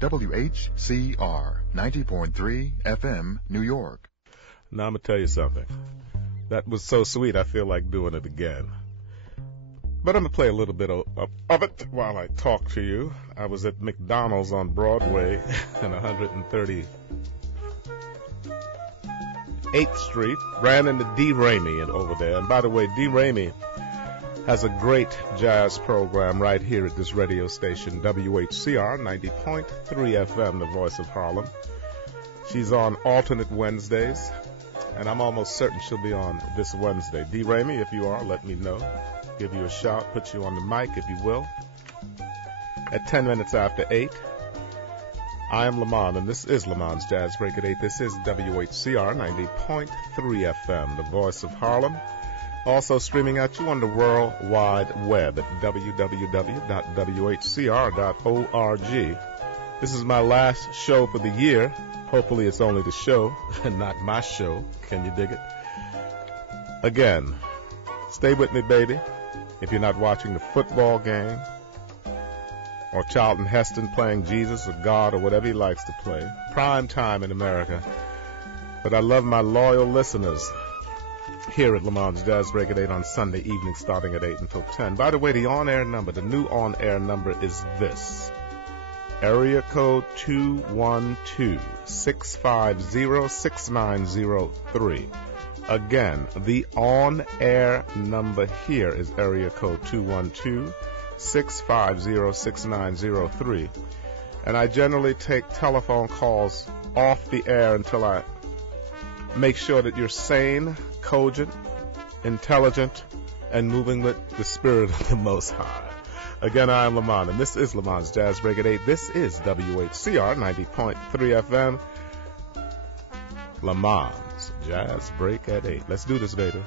WHCR 90.3 FM, New York. Now I'm going to tell you something. That was so sweet, I feel like doing it again. But I'm going to play a little bit of it while I talk to you. I was at McDonald's on Broadway and 138th Street. Ran into D. Ramey over there. And by the way, D. Ramey has a great jazz program right here at this radio station, WHCR 90.3 FM, the voice of Harlem. She's on alternate Wednesdays, and I'm almost certain she'll be on this Wednesday. D. Ramey, if you are, let me know. Give you a shout, put you on the mic, if you will. At 10 minutes after 8, I am Lamond, and this is Lamond's Jazz Break at 8. This is WHCR 90.3 FM, the voice of Harlem. Also streaming at you on the World Wide Web at www.whcr.org. This is my last show for the year. Hopefully it's only the show and not my show. Can you dig it? Again, stay with me, baby. If you're not watching the football game or Charlton Heston playing Jesus or God or whatever he likes to play. Prime time in America. But I love my loyal listeners here at Lamonds Jazz Break at 8 on Sunday evening, starting at 8 until 10. By the way, the on-air number, the new on-air number is this. Area code 212-650-6903. Again, the on-air number here is area code 212-650-6903. And I generally take telephone calls off the air until I make sure that you're sane, cogent, intelligent, and moving with the spirit of the Most High. Again, I am Lamond, and this is Lamont's Jazz Break at 8. This is WHCR 90.3 FM. Lamont's Jazz Break at 8. Let's do this, baby.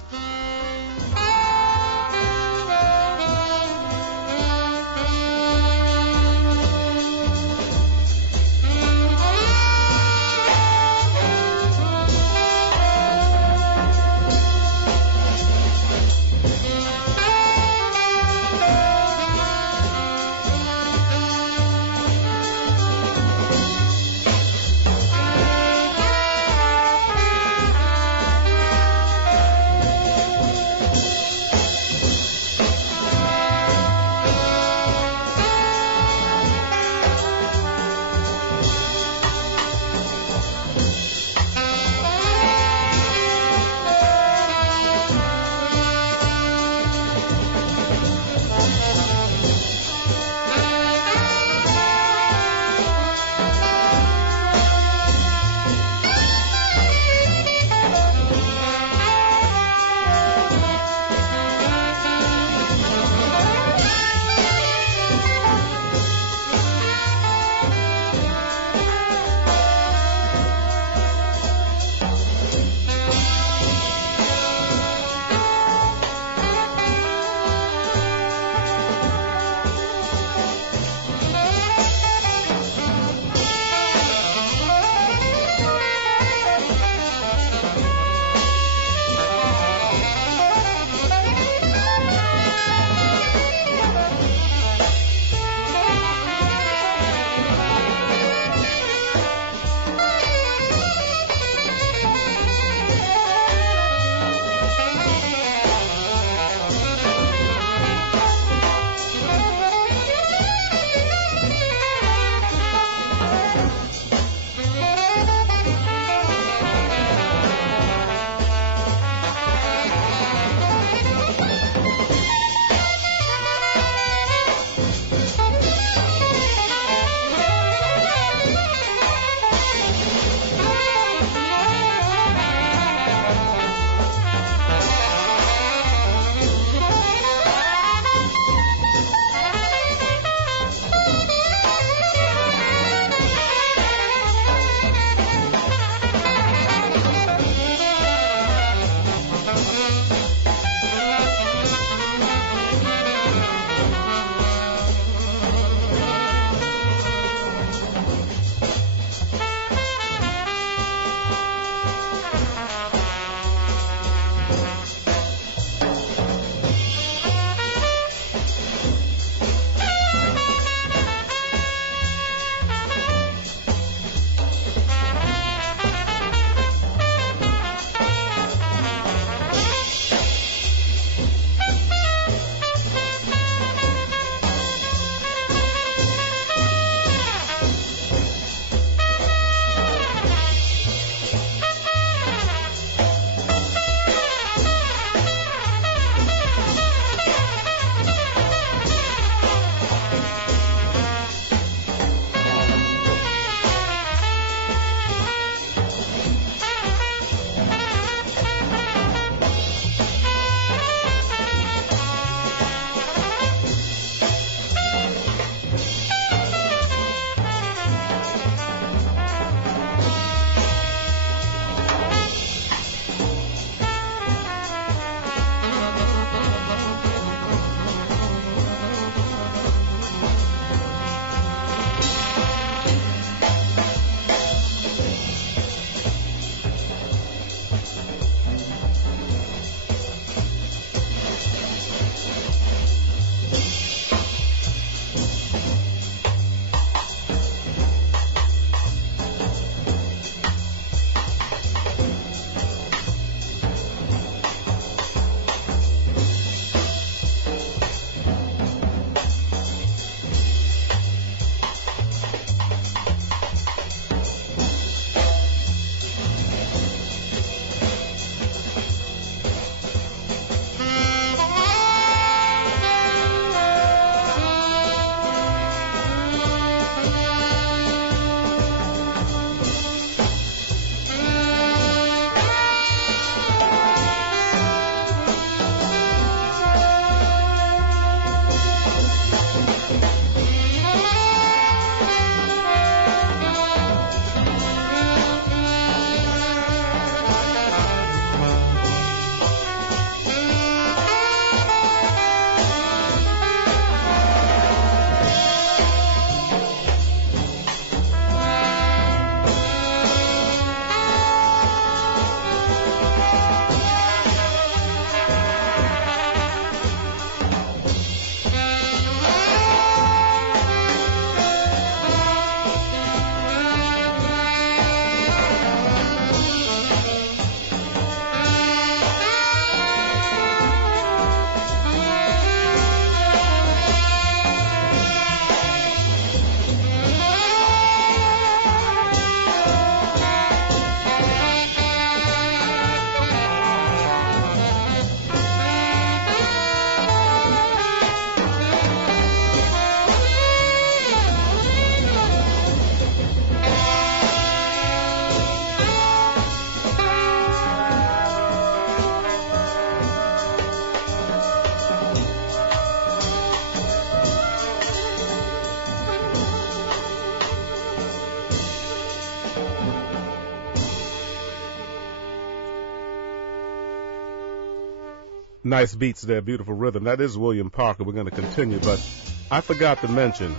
Nice beats there, beautiful rhythm. That is William Parker. We're going to continue, but I forgot to mention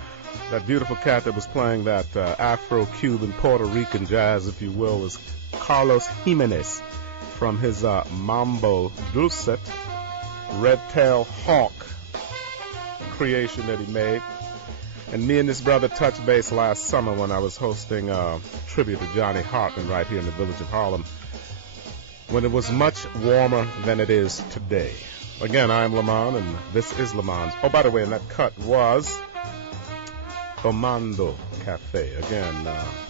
that beautiful cat that was playing that Afro-Cuban, Puerto Rican jazz, if you will, was Carlos Jimenez from his Mambo Dulcet, Red-Tail Hawk creation that he made. And me and his brother touched base last summer when I was hosting a tribute to Johnny Hartman right here in the village of Harlem, when it was much warmer than it is today. Again, I'm Lamont, and this is Lamonds. Oh, by the way, and that cut was Tomando Cafe. Again,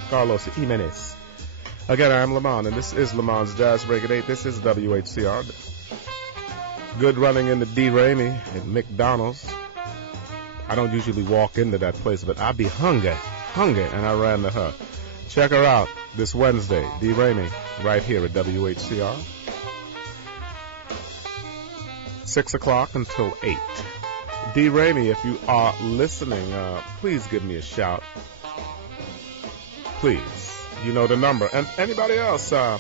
Carlos Jimenez. Again, I'm Lamont, and this is Lamonds Jazz Break at 8. This is WHCR. Good running in the D. Ramey at McDonald's. I don't usually walk into that place, but I be hungry, and I ran to her. Check her out this Wednesday, D. Ramey, right here at WHCR. 6 o'clock until 8. D. Ramey, if you are listening, please give me a shout. Please. You know the number. And anybody else, I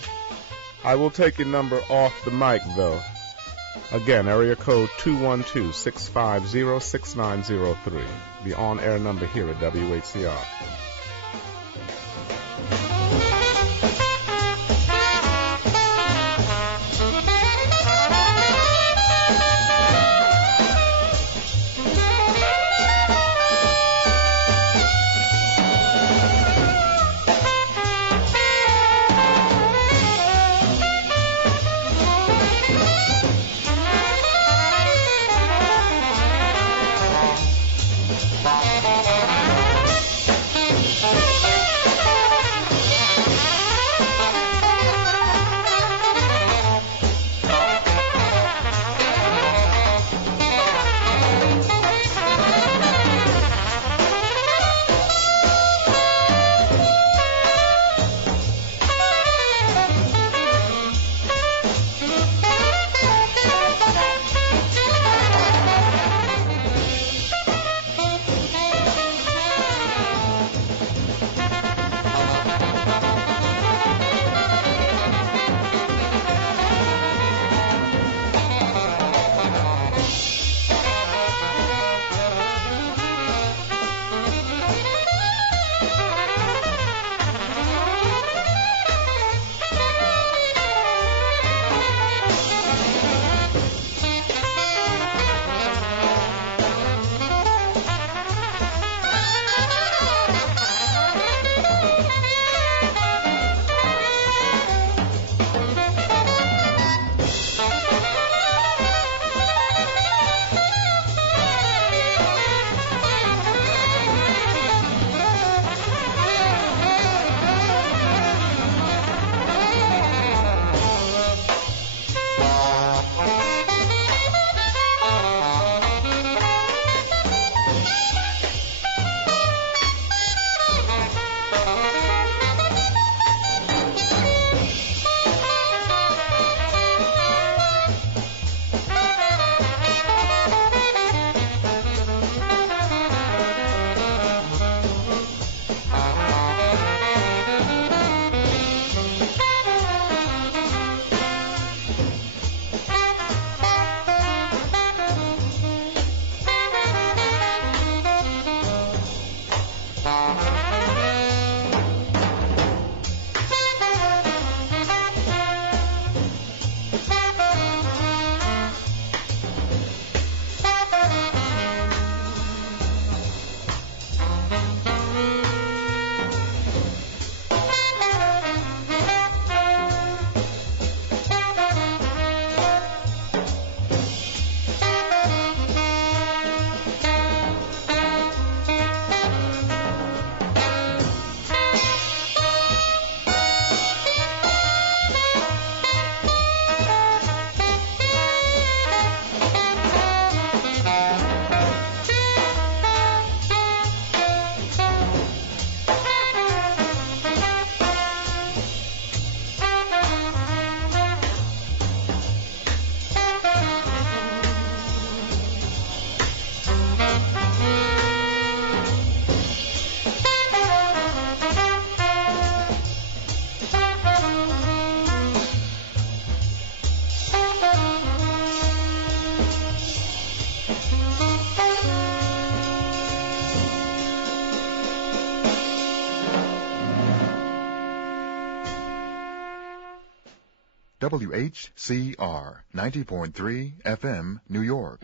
will take your number off the mic, though. Again, area code 212-650-6903. The on-air number here at WHCR. Whcr 90.3 FM, New York.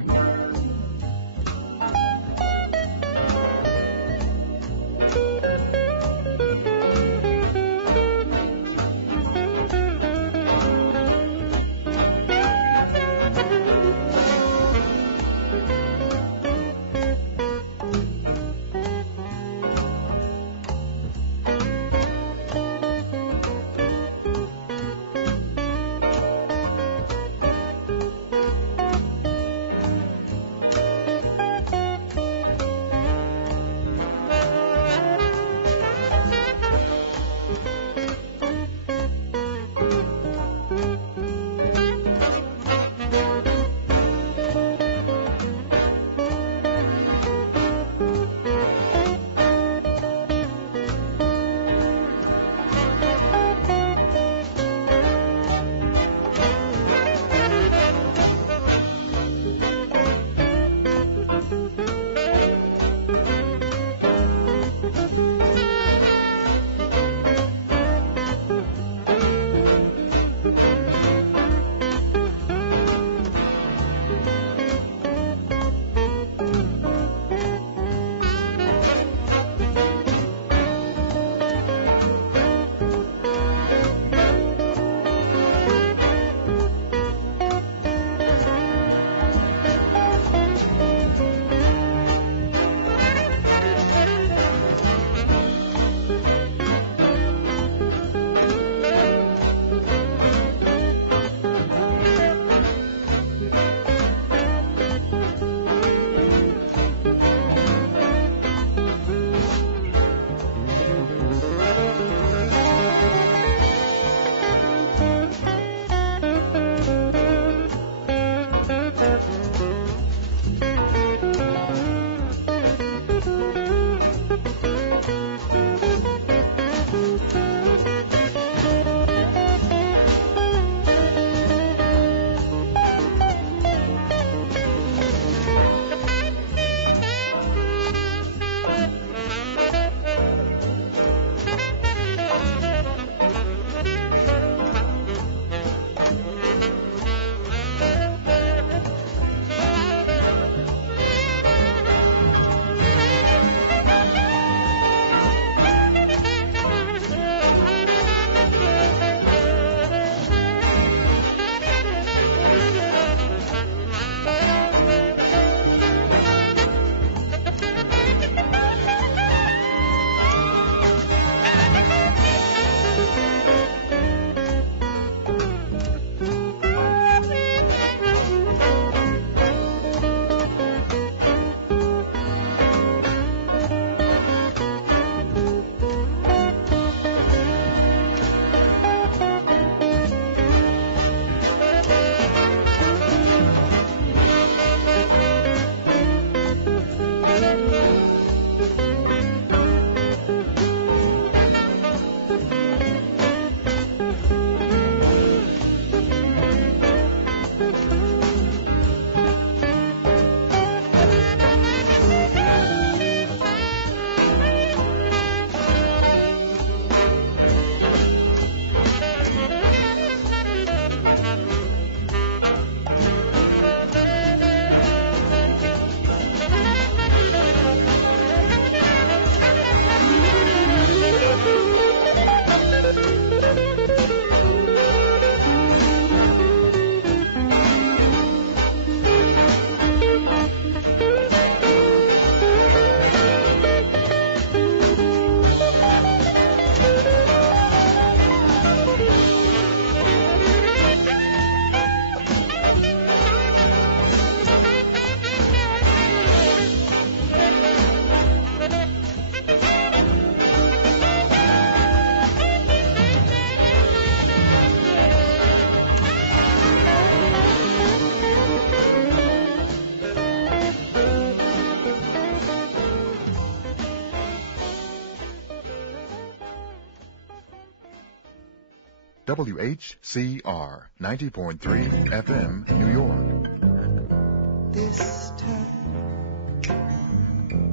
WHCR 90.3 FM, New York. This time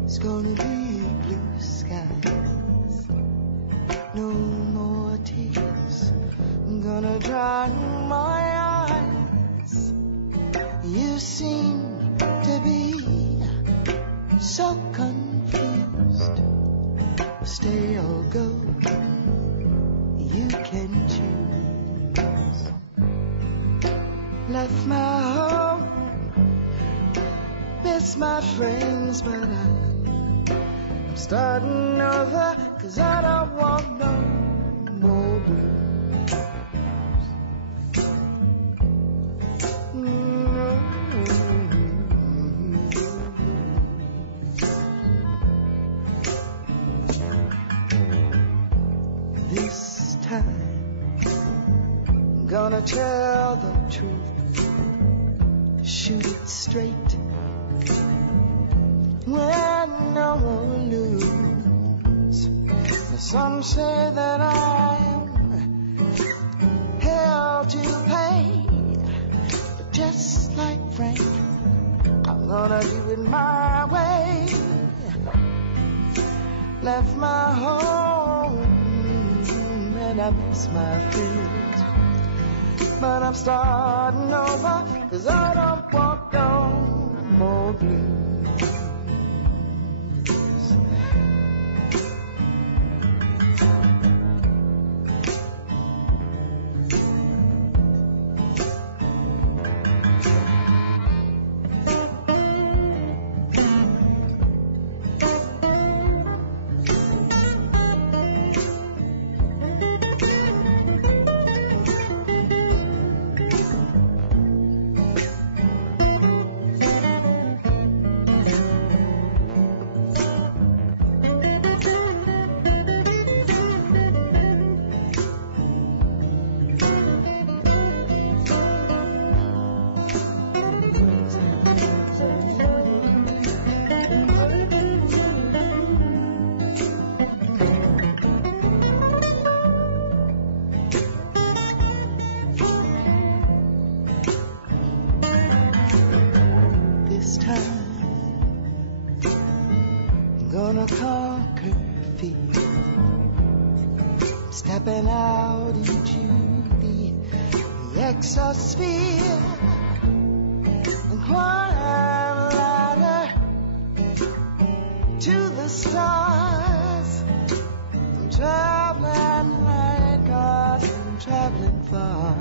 it's gonna be blue skies. No more tears. I'm gonna dry my stay or go, you can choose. Left my home, miss my friends, but I'm starting over, 'cause I don't want no more blues. This time, I'm gonna tell the truth, shoot it straight, when no one lose. Some say that I am hell to pay, but just like Frank, I'm gonna do it my way. Left my home and I miss my friends, but I'm starting over, 'cause I don't want no more blues. Conquer fear, stepping out into the exosphere and climb a ladder to the stars. I'm traveling light, 'cause I'm traveling far.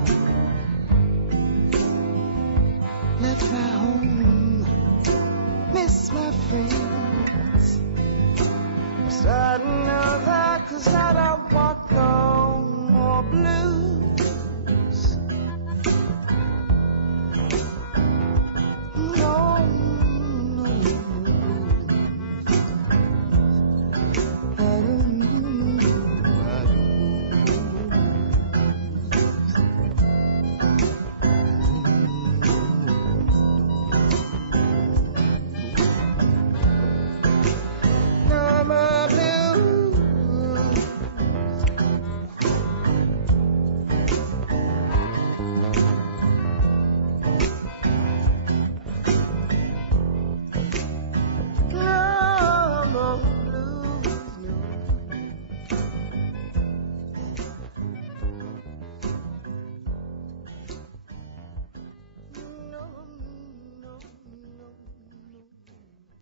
Left my home, miss my friends, starting over, 'cause I don't want no more blues. No, no, I don't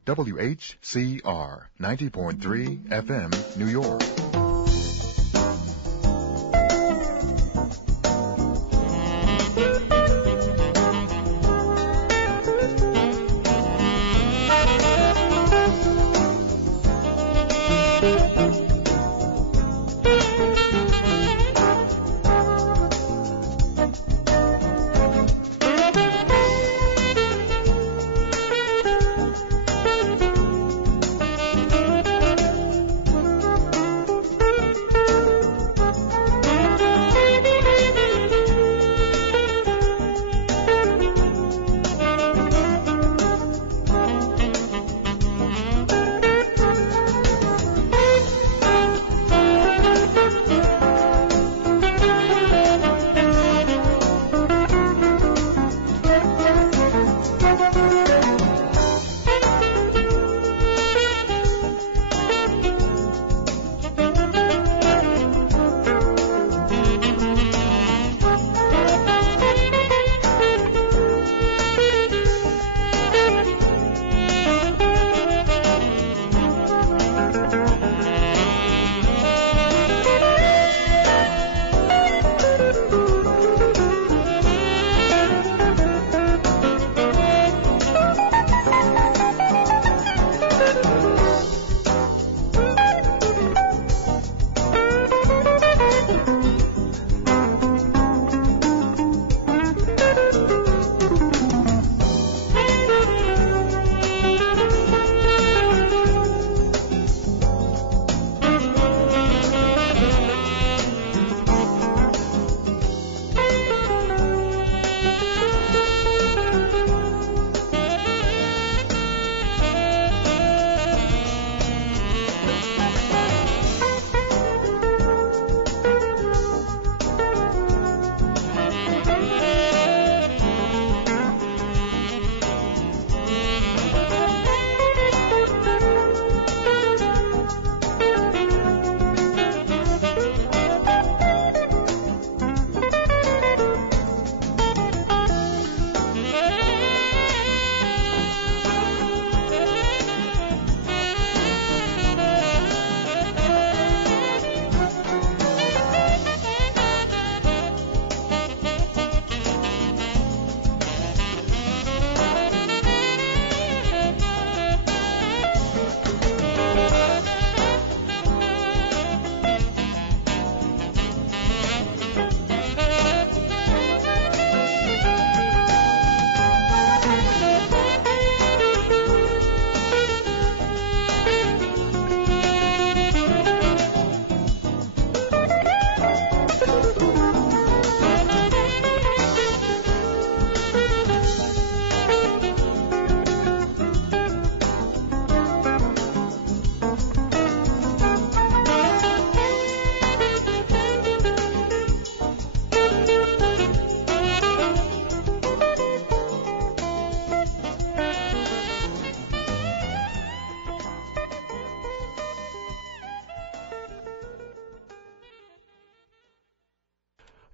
WHCR 90.3 FM, New York.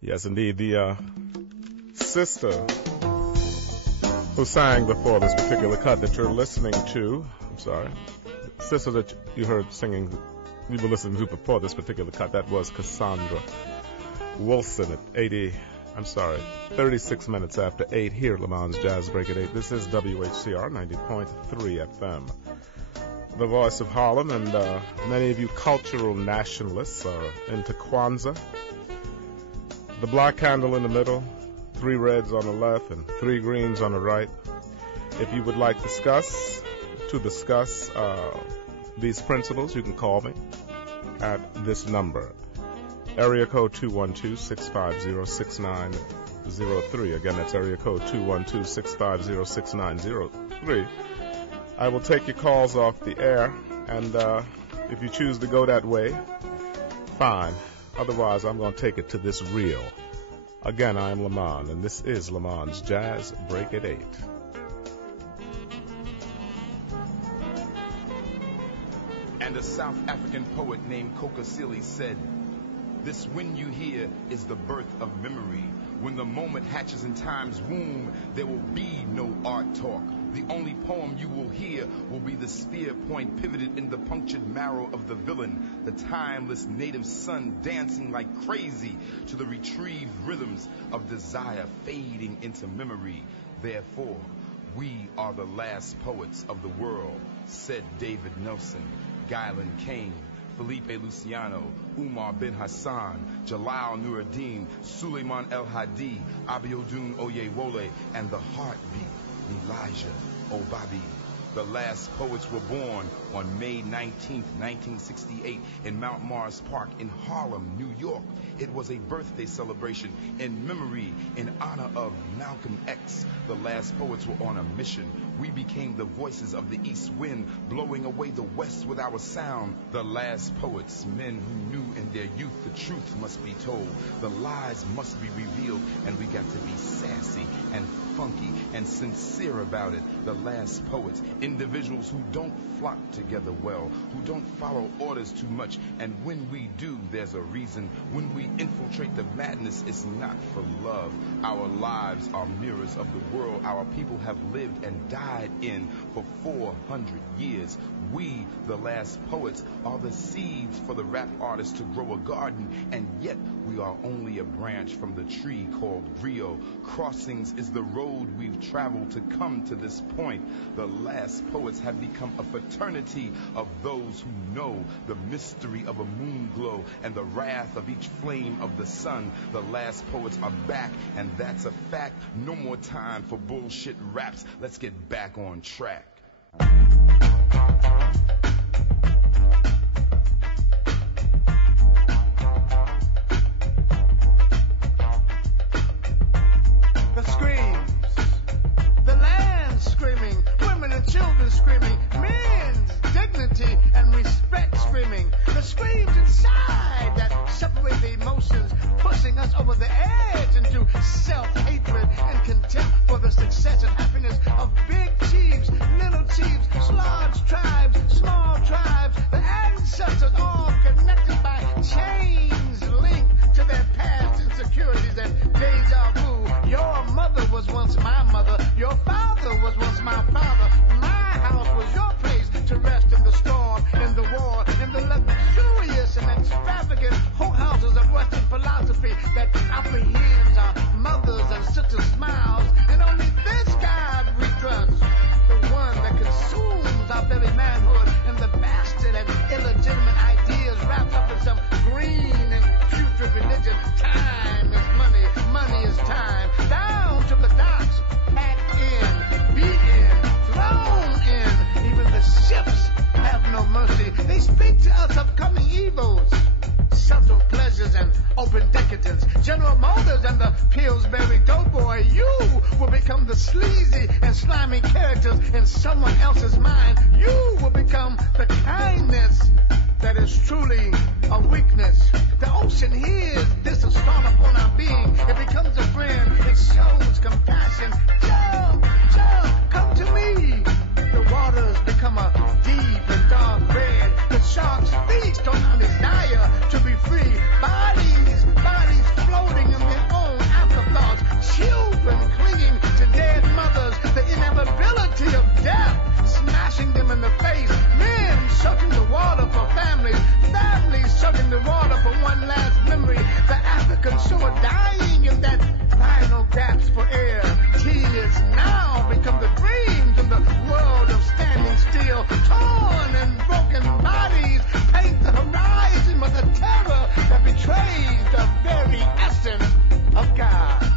Yes, indeed. The sister who sang before this particular cut that you're listening to, I'm sorry, the sister that you heard singing, you were listening to before this particular cut, that was Cassandra Wilson at 36 minutes after 8 here at Lamonds Jazz Break at 8. This is WHCR 90.3 FM, the voice of Harlem, and many of you cultural nationalists are into Kwanzaa. The black candle in the middle, 3 reds on the left and 3 greens on the right. If you would like to discuss these principles, you can call me at this number, area code 212-650-6903. Again, that's area code 212-650-6903. I will take your calls off the air, and if you choose to go that way, fine. Otherwise, I'm going to take it to this reel. Again, I am Lamond, and this is Lamonds Jazz Break at 8. And a South African poet named Kokosili said, "This wind you hear is the birth of memory. When the moment hatches in time's womb, there will be no art talk. The only poem you will hear will be the spear point pivoted in the punctured marrow of the villain, the timeless native sun dancing like crazy to the retrieved rhythms of desire fading into memory. Therefore, we are the last poets of the world," said David Nelson, Guyland Kane, Felipe Luciano, Umar bin Hassan, Jalal Nuruddin, Suleiman El Hadi, Abiodun Oyewole, and the heartbeat, Elijah Obabi. The last poets were born on May 19th, 1968 in Mount Mars Park in Harlem, New York. It was a birthday celebration in memory, in honor of Malcolm X. The last poets were on a mission. We became the voices of the east wind, blowing away the west with our sound. The last poets, men who knew in their youth the truth must be told, the lies must be revealed, and we got to be sassy and funky and sincere about it. The last poets, individuals who don't flock together well, who don't follow orders too much, and when we do, there's a reason. When we infiltrate the madness, it's not for love. Our lives are mirrors of the world our people have lived and died in for 400 years. We, the last poets, are the seeds for the rap artists to grow a garden, and yet we are only a branch from the tree called Rio. Crossings is the road we've traveled to come to this point. The last poets have become a fraternity of those who know the mystery of a moon glow and the wrath of each flame of the sun. The last poets are back, and that's a fact. No more time for bullshit raps. Let's get back on track. The screams, the land screaming, women and children screaming, men's dignity and respect screaming, the screams inside that separate the emotions, pushing us over the edge into self-hatred and contempt for the success and happiness of big chiefs, little chiefs, large tribes, small tribes, the ancestors all connected by chains linked to their past insecurities and deja vu. Your mother was once my mother, your father was once my father, my house was your place to rest in the storm, in the war, in the luxurious and extravagant whorehouses of Western philosophy that apprehends our mothers and sisters' smiles, and only this God we trust, the one that consumes our very manhood and the bastard and illegitimate ideas wrapped up in some green and putrid religion. Time is money, money is time. Down to the docks, packed in, beaten, thrown in. Even the ships have no mercy. They speak to us of coming evils, subtle pleasures and open decadence. General Motors and the Pillsbury Doughboy, you will become the sleazy and slimy characters in someone else's mind. You will become the kindness that is truly a weakness. The ocean hears this assault upon our being. It becomes a friend. It shows compassion. Jump, jump, come to me. The waters become a deep and dark red. The sharks feast on our desire to be free. Bodies floating in the consumer dying in that final gasp for air. Tears now become the dreams in the world of standing still. Torn and broken bodies paint the horizon with the terror that betrays the very essence of God.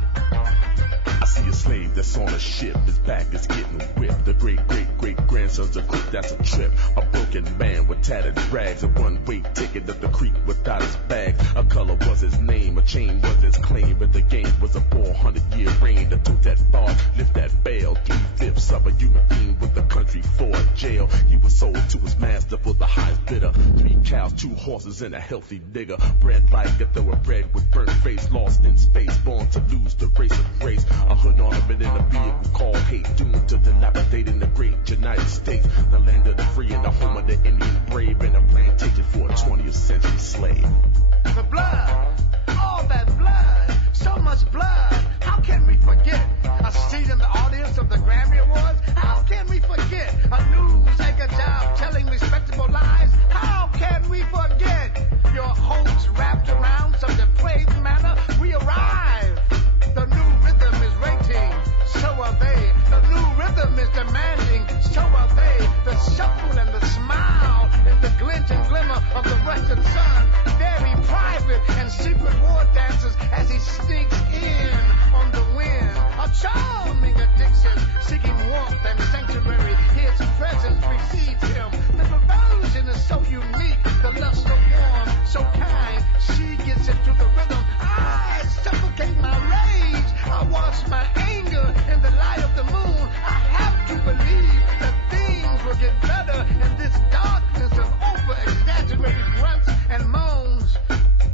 I see a slave that's on a ship, his back is getting whipped. The great-great-great-grandson's a crook, that's a trip. A broken man with tattered rags, a one-way ticket up the creek without his bags. A color was his name, a chain was his claim, but the game was a 400-year reign that took that bar, lift that bail. 3/5 of a human being with the country for a jail. He was sold to his master for the highest bidder. 3 cows, 2 horses, and a healthy digger. Bred like a thoroughbred with burnt face, lost in space, born to lose the race of race. A hood ornament in a vehicle called hate, doomed to dilapidate in the great United States, the land of the free and the home of the Indian brave, and a plantation for a 20th century slave. The blood, all that blood, so much blood. How can we forget a seat in the audience of the Grammy Awards? How can we forget a news anchor job telling respectable lies? How can we forget your hopes wrapped around some depraved manner? We arrive. The new rhythm is rating, so are they. The new rhythm is demanding, so are they. The shuffle and the smile and the glint and glimmer of the western sun. Very private and secret war dances as he sneaks in on the wind. A charming addiction, seeking warmth and sanctuary. His presence precedes him. The perversion is so unique, the lust so warm, so kind. She gets into the rhythm. I suffocate my rage. I wash my anger in the light of the moon. I have to believe that things will get better in this darkness of over-exaggerated grunts and moans.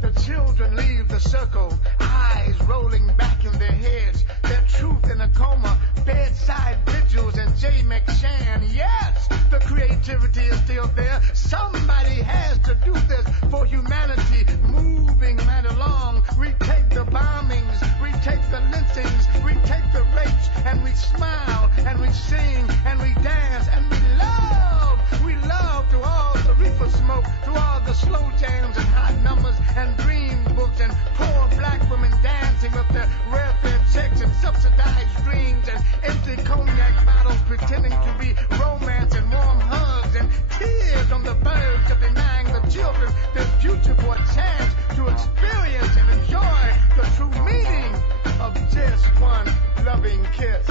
The children leave the circle, eyes rolling back in their heads, their truth in a coma, bedside vigils and J. McShann. Yes, the creativity is still there. Somebody has to do this for humanity. Moving right along, we take the bombings, we take the lynchings, we take the rapes, and we smile, and we sing, and we dance, and we love. We love through all the reefer smoke, through all the slow jams and hot numbers and dream books and poor black women dancing with their welfare checks and subsidized dreams and empty cognac bottles pretending to be romance and warm hugs and tears on the verge of denying the children their future for a chance to experience and enjoy the true meaning of just one loving kiss.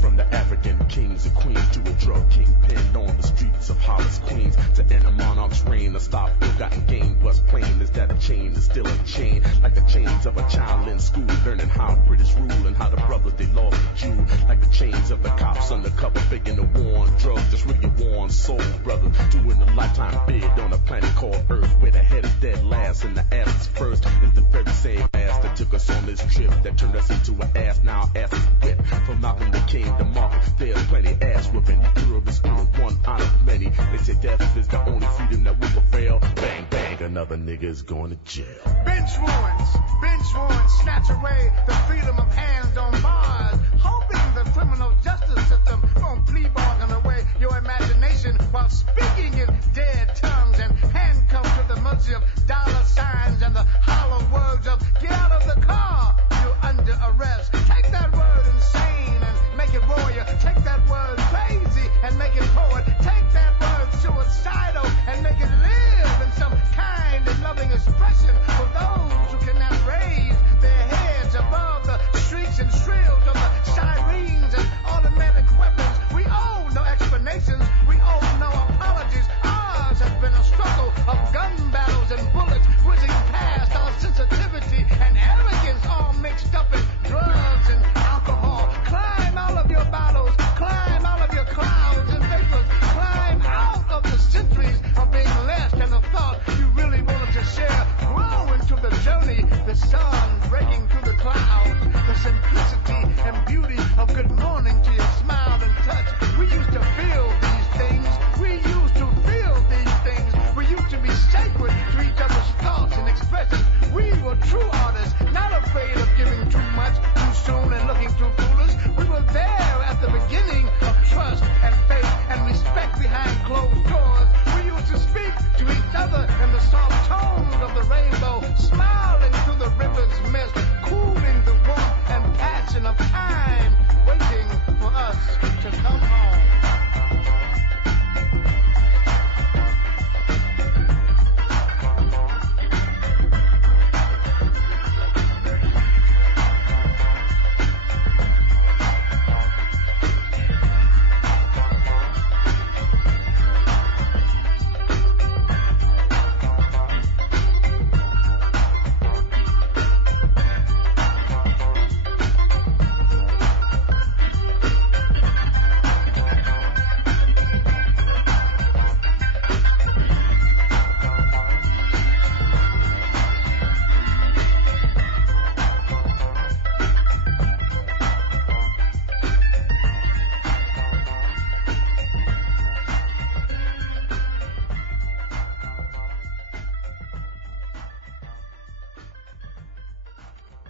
From the African kings and queens to a drug kingpin on the streets of Hollis, Queens, to end a monarch's reign, to stop ill-gotten gain. What's plain is that a chain is still a chain, like the chains of a child in school, learning how British rule and how the brothers they lost the Jew, like the chains of the cops undercover, faking the war on drugs, just really a war on soul, brothers, doing a lifetime bid on a planet called Earth, where the head is dead last and the ass is first, is the very same ass that took us on this trip, that turned us into an ass, now ass is whipped, from Malcolm the King to Marcus, there's plenty ass whooping, Europe is only one out of many, they say death is the only freedom that will prevail, bang bang, another nigga is going to jail. Bench warrants, snatch away the freedom of hands on bars, hoping the criminal justice system won't plea bargain away your imagination while speaking in dead tongues and handcuffed to the mercy of dollar signs and the hollow words of get out of the car, you're under arrest. Take that word insane and make it warrior. Take that word crazy and make it poet. Take that word suicidal and make it live in some kind and loving expression for those who cannot raise their heads above the shrieks and shrills of the sirens and automatic weapons. We owe no explanations. We owe no apologies. Ours has been a struggle of gun battles and bullets whizzing past our sensitivity and arrogance, all mixed up in drugs and alcohol. Climb out of your bottles. Climb out of your clouds and vapors. Climb out of the centuries of being less than the thought you really wanted to share. Grow into the journey, the sun breaking through the clouds, the simplicity and beauty of good morning to your smile and touch. We used to feel these things. We used to feel these things. We used to be sacred to each other's thoughts and expressions. We were true artists, not afraid of giving too much too soon and looking too foolish. We were there at the beginning of trust and faith and respect behind closed doors. We used to speak to each other in the soft tones of the rainbow, smiling through the rivers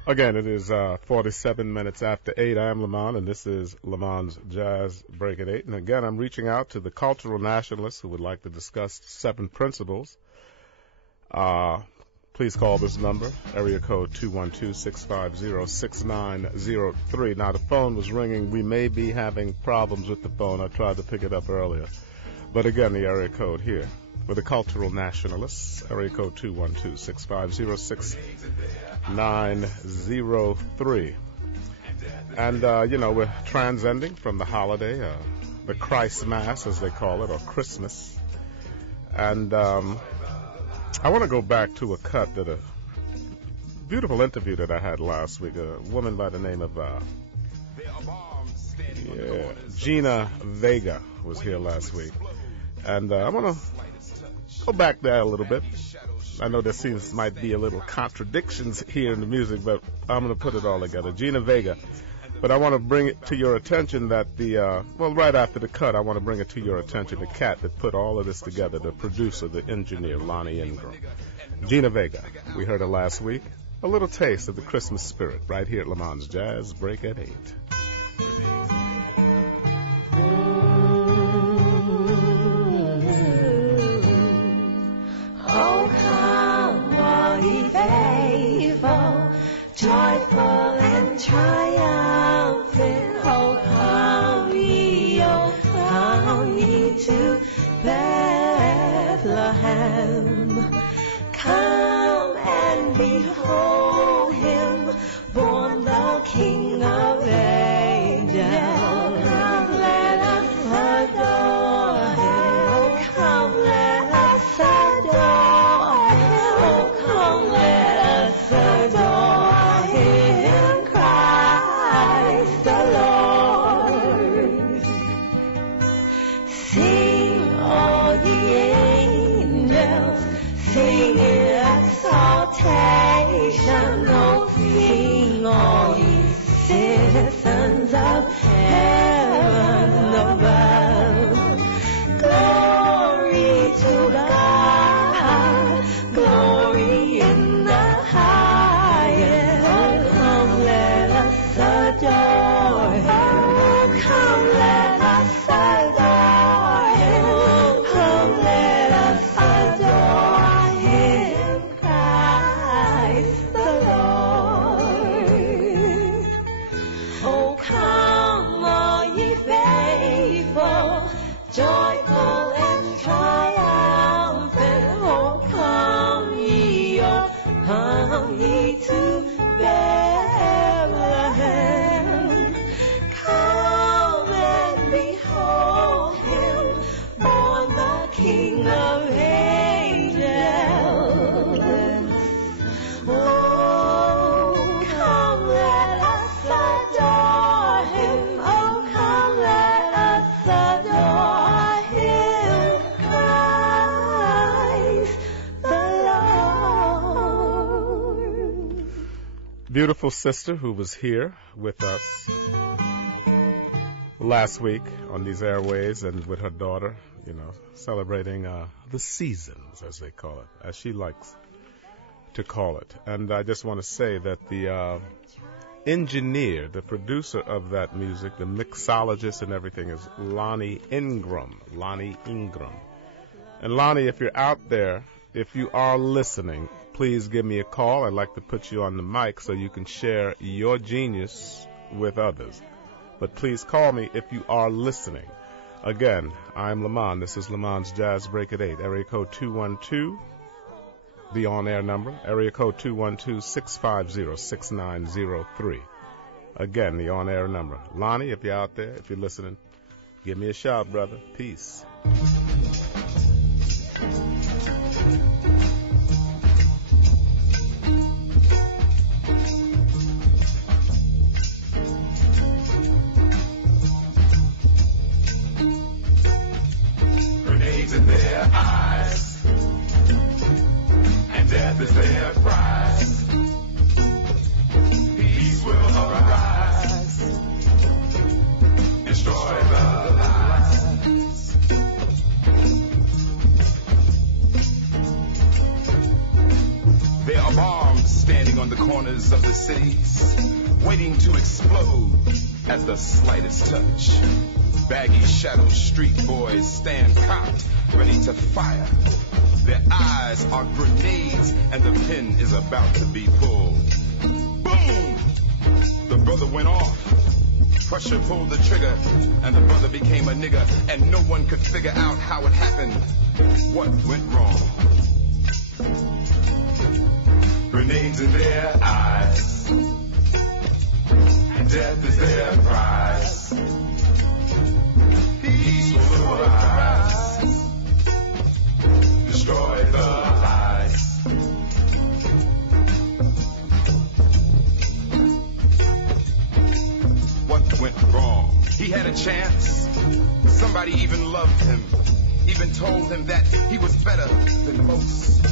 Again, it is 47 minutes after 8. I am Lamont, and this is Lamonds Jazz Break at 8. And again, I'm reaching out to the cultural nationalists who would like to discuss 7 principles. Please call this number, area code 212-650-6903. Now, the phone was ringing. We may be having problems with the phone. I tried to pick it up earlier. But again, the area code here for the cultural nationalists, area code 212-650-6903. And, we're transcending from the holiday, the Christ Mass, as they call it, or Christmas. And I want to go back to a cut that a beautiful interview that I had last week. A woman by the name of Gina Vega was here last week. And I want to go back there a little bit. I know there might be a little contradictions here in the music, but I'm going to put it all together. Gina Vega. But I want to bring it to your attention that right after the cut, I want to bring it to your attention the cat that put all of this together, the producer, the engineer, Lonnie Ingram. Gina Vega. We heard her last week. A little taste of the Christmas spirit right here at Lamonds Jazz Break at 8. Oh, come, all ye faithful, joyful and triumphant. Oh, come ye to Bethlehem. Come and behold him, born the King of angels. Come, let us adore him. Oh, come, let us adore him. Oh, come, let us adore him, Christ the Lord. Sing, all ye angels, sing in exaltation. Oh, sing, all ye citizens of heaven above. Glory to God, glory in the highest. Oh, come, let us adore him. Oh, come, let us adore him. Come, let us adore him, Christ the Lord. Oh, come, all ye faithful, joyful and triumphant. Oh, come ye to Bethlehem. Come and behold him, born the King of angels. Oh, come, let us adore him. Oh, come, let us adore him, Christ the Lord. Beautiful sister who was here with us last week on these airways and with her daughter, celebrating the seasons, as they call it, as she likes to call it. And I just want to say that the engineer, the producer of that music, the mixologist and everything is Lonnie Ingram. And Lonnie, if you're out there, if you are listening, please give me a call. I'd like to put you on the mic so you can share your genius with others. But please call me if you are listening. Again, I'm Lamont. This is Lamonds Jazz Break at 8. Area code 212, the on-air number. Area code 212-650-6903. Again, the on-air number. Lonnie, if you're out there, if you're listening, give me a shout, brother. Peace. Grenades in their eyes, and death is their prize. Peace will arise, destroy the lies. There are bombs standing on the corners of the cities, waiting to explode at the slightest touch. Baggy shadow street boys stand cocked, ready to fire. Their eyes are grenades, and the pin is about to be pulled. Boom! The brother went off. Crusher pulled the trigger, and the brother became a nigger, and no one could figure out how it happened. What went wrong? Grenades in their eyes, death is their prize. Peace will arise, destroy the lies. What went wrong? He had a chance. Somebody even loved him, even told him that he was better than most.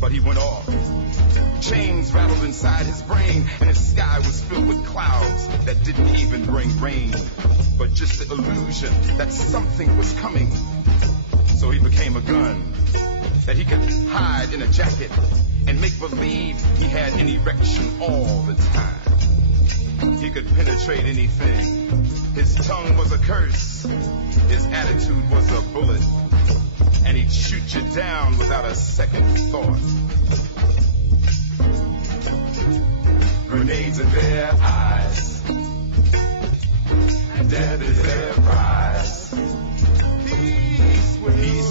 But he went off. Chains rattled inside his brain, and his sky was filled with clouds that didn't even bring rain, but just the illusion that something was coming. So he became a gun that he could hide in a jacket and make believe he had an erection all the time. He could penetrate anything. His tongue was a curse. His attitude was a bullet. And he'd shoot you down without a second thought. Grenades in their eyes, death is their prize. Peace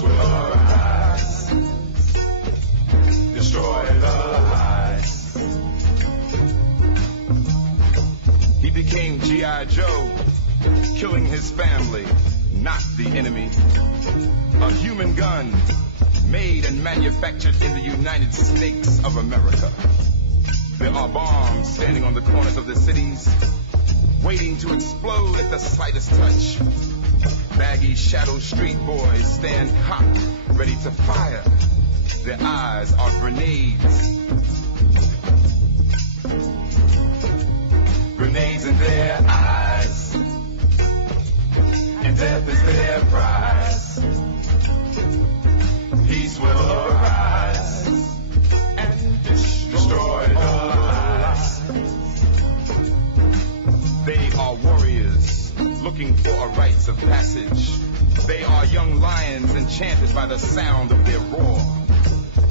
will arise, destroy the lies. He became G.I. Joe, killing his family, not the enemy. A human gun, made and manufactured in the United States of America. There are bombs standing on the corners of the cities, waiting to explode at the slightest touch. Baggy shadow street boys stand cocked, ready to fire. Their eyes are grenades. Grenades in their eyes, and death is their prize. Peace will arise and destroy the lies. They are warriors looking for a rites of passage. They are young lions enchanted by the sound of their roar.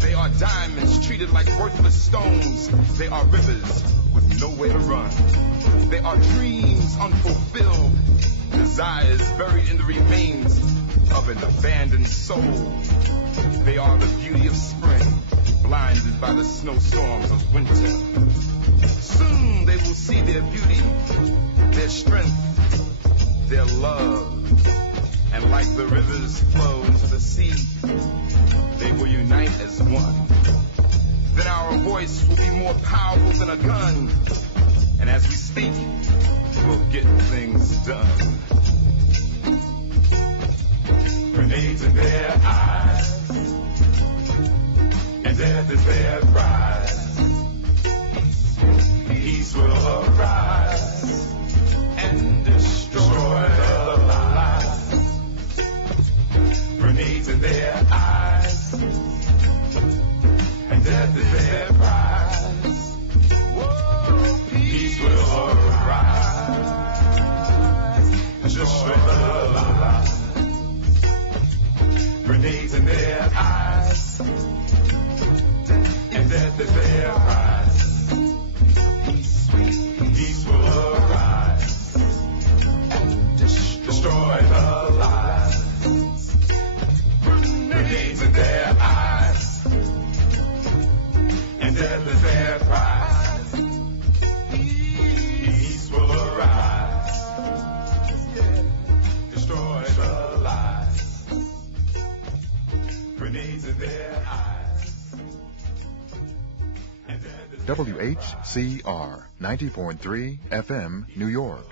They are diamonds treated like worthless stones. They are rivers with nowhere to run. They are dreams unfulfilled, desires buried in the remains of an abandoned soul. They are the beauty of spring, blinded by the snowstorms of winter. Soon they will see their beauty, their strength, their love. And like the rivers flow into the sea, they will unite as one. Then our voice will be more powerful than a gun. And as we speak, we'll get things done. Grenades in their eyes, and death is their prize. Peace will arise and destroy the lies. Grenades in their eyes, and death is their prize. Whoa, peace will arise, destroy the lies. Grenades in their eyes, and death is their prize. Peace will arise and destroy the lies. Grenades in their eyes, and death is their prize. Peace will arise, yeah. Destroy the lies. Grenades in their eyes, and death is their WHCR 90.3 FM, New York.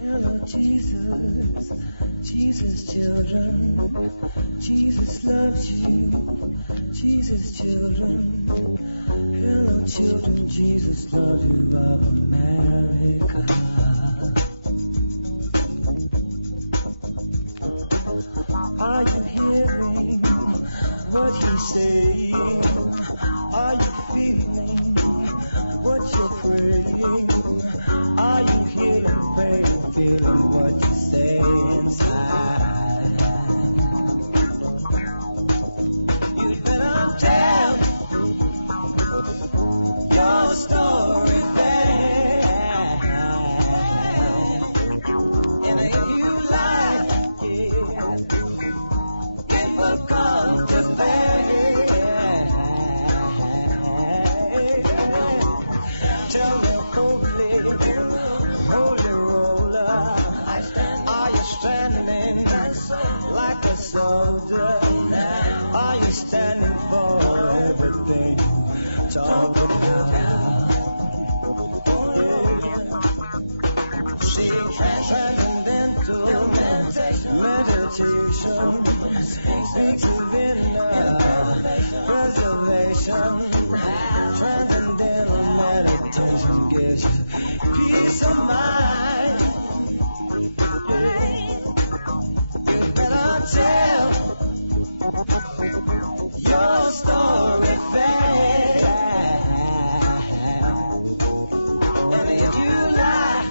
Hello, Jesus, Jesus, children. Jesus loves you, Jesus, children. Hello, children, Jesus loves you of America. saying? Are you feeling what you're praying? Are you hearing pain, feeling what you say inside? You better tell your story, man. And if you lie, yeah, it will come to pass. Tell me, holy roller, are you standing like a soldier? Are you standing for everything you talk about? See, transcendental meditation speaks of inner preservation. Transcendental meditation gives peace of mind. You better tell your story fast. And if you lie,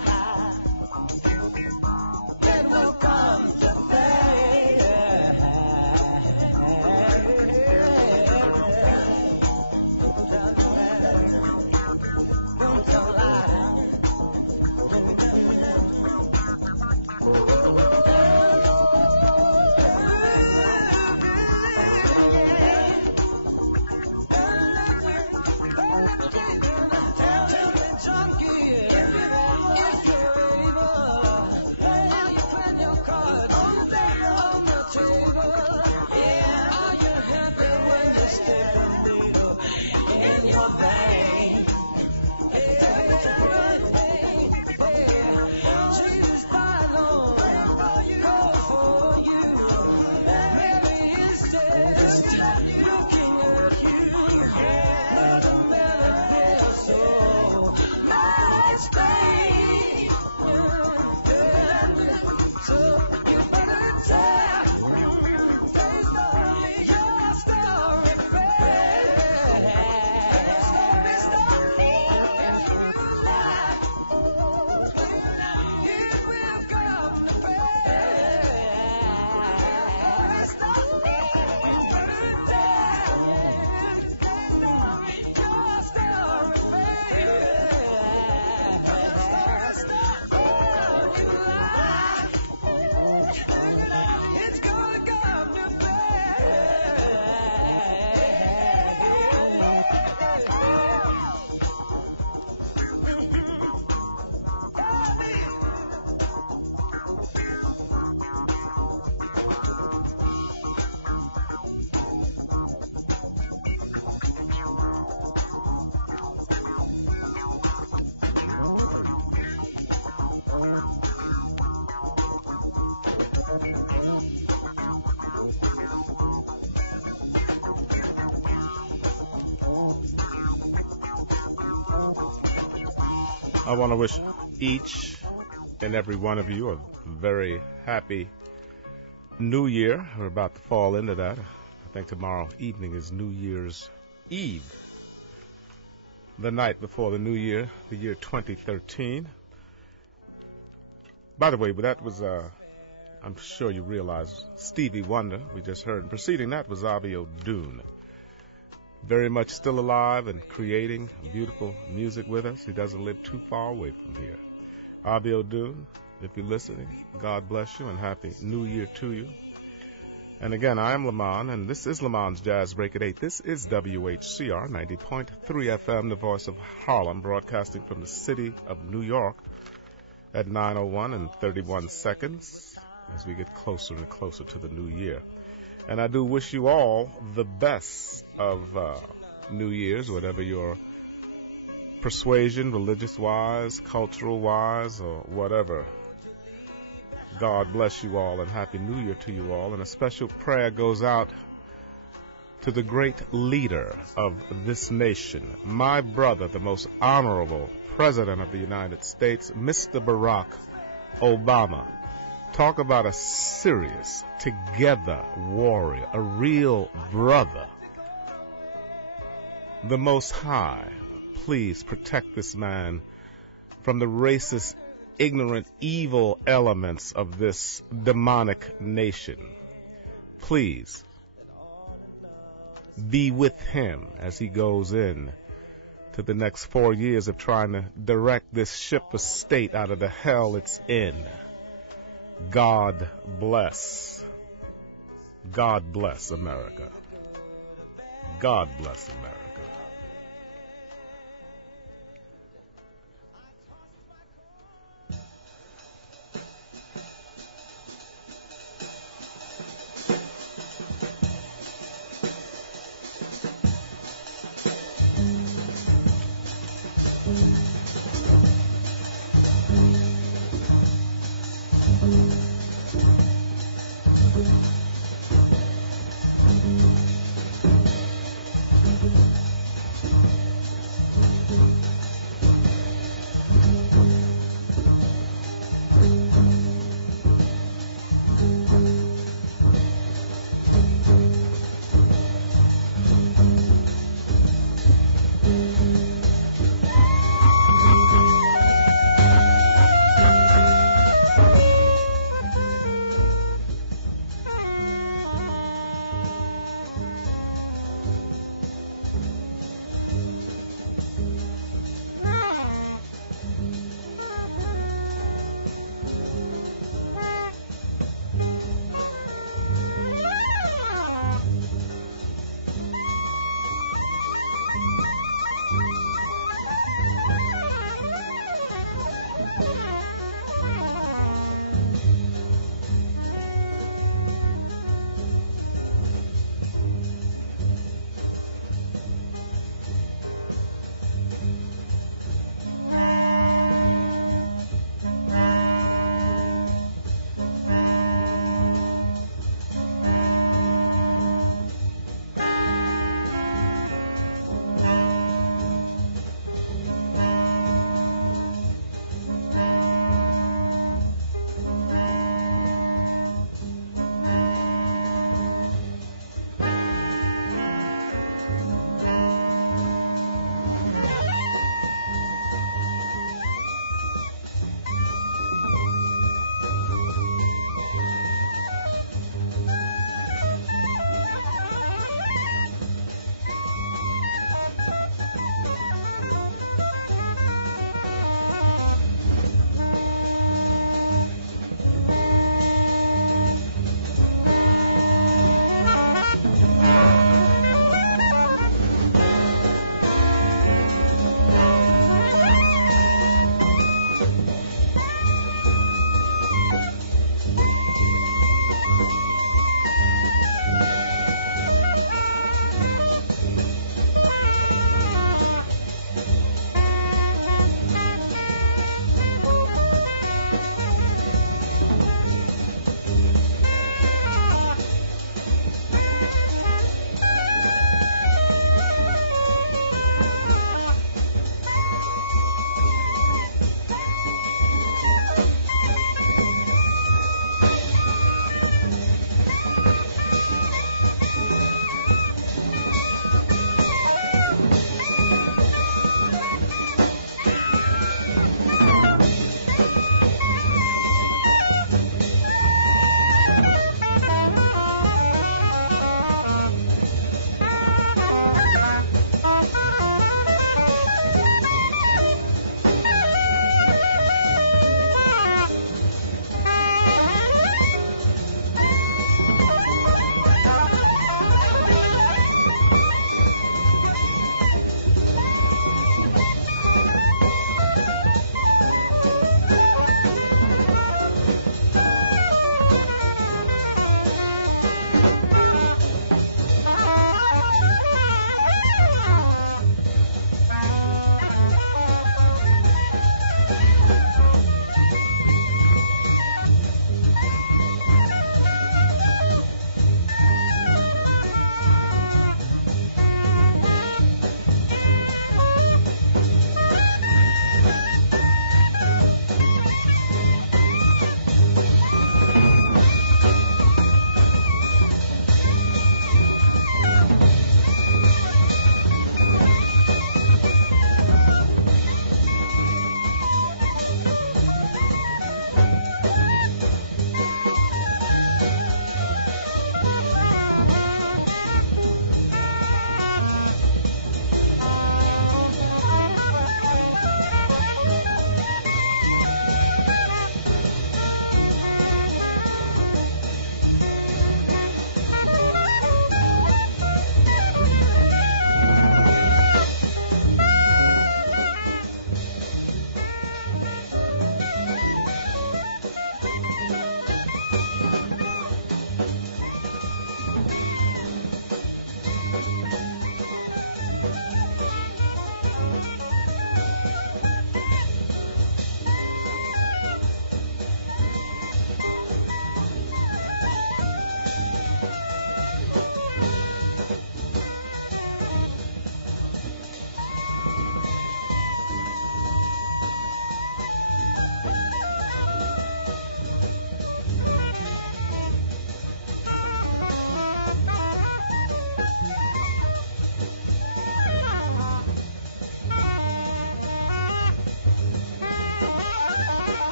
it will come to Don't tell lies. I want to wish each and every one of you a very happy New Year. We're about to fall into that. I think tomorrow evening is New Year's Eve, the night before the New Year, the year 2013. By the way, that was, I'm sure you realize, Stevie Wonder, we just heard. And preceding that was Avio Dune. Very much still alive and creating beautiful music with us. He doesn't live too far away from here. Avio Dune, if you're listening, God bless you and Happy New Year to you. And again, I am Lamont, and this is Lamont's Jazz Break at 8. This is WHCR 90.3 FM, the voice of Harlem, broadcasting from the city of New York at 9:01 and 31 seconds as we get closer and closer to the new year. And I do wish you all the best of New Year's, whatever your persuasion, religious-wise, cultural-wise, or whatever. God bless you all and Happy New Year to you all. And a special prayer goes out to the great leader of this nation, my brother, the most honorable President of the United States, Mr. Barack Obama. Talk about a serious, together warrior, a real brother. the Most High, please protect this man from the racist, ignorant, evil elements of this demonic nation. Please be with him as he goes in to the next 4 years of trying to direct this ship of state out of the hell it's in. God bless. God bless America. God bless America.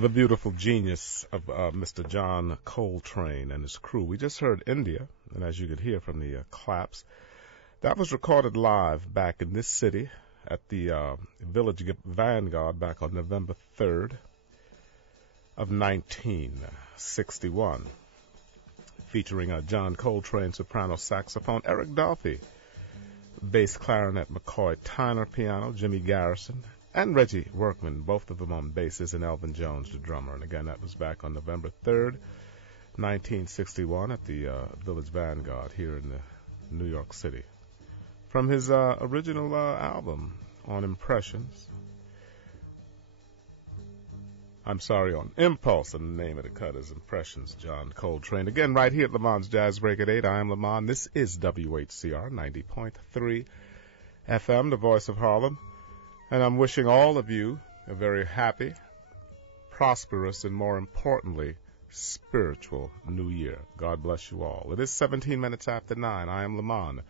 The beautiful genius of Mr. John Coltrane and his crew. We just heard India, and as you could hear from the claps, that was recorded live back in this city at the Village Vanguard back on November 3rd of 1961, featuring John Coltrane, soprano saxophone, Eric Dolphy, bass clarinet, McCoy Tyner piano, Jimmy Garrison, and Reggie Workman, both of them on basses, and Elvin Jones, the drummer. And again, that was back on November 3rd, 1961 at the Village Vanguard here in New York City. From his original album on Impressions, on Impulse, and the name of the cut is Impressions, John Coltrane. Again, right here at Lamonds Jazz Break at 8, I am Lamond. This is WHCR 90.3 FM, the voice of Harlem. And I'm wishing all of you a very happy, prosperous, and more importantly, spiritual New Year. God bless you all. It is 17 minutes after 9. I am Lamond,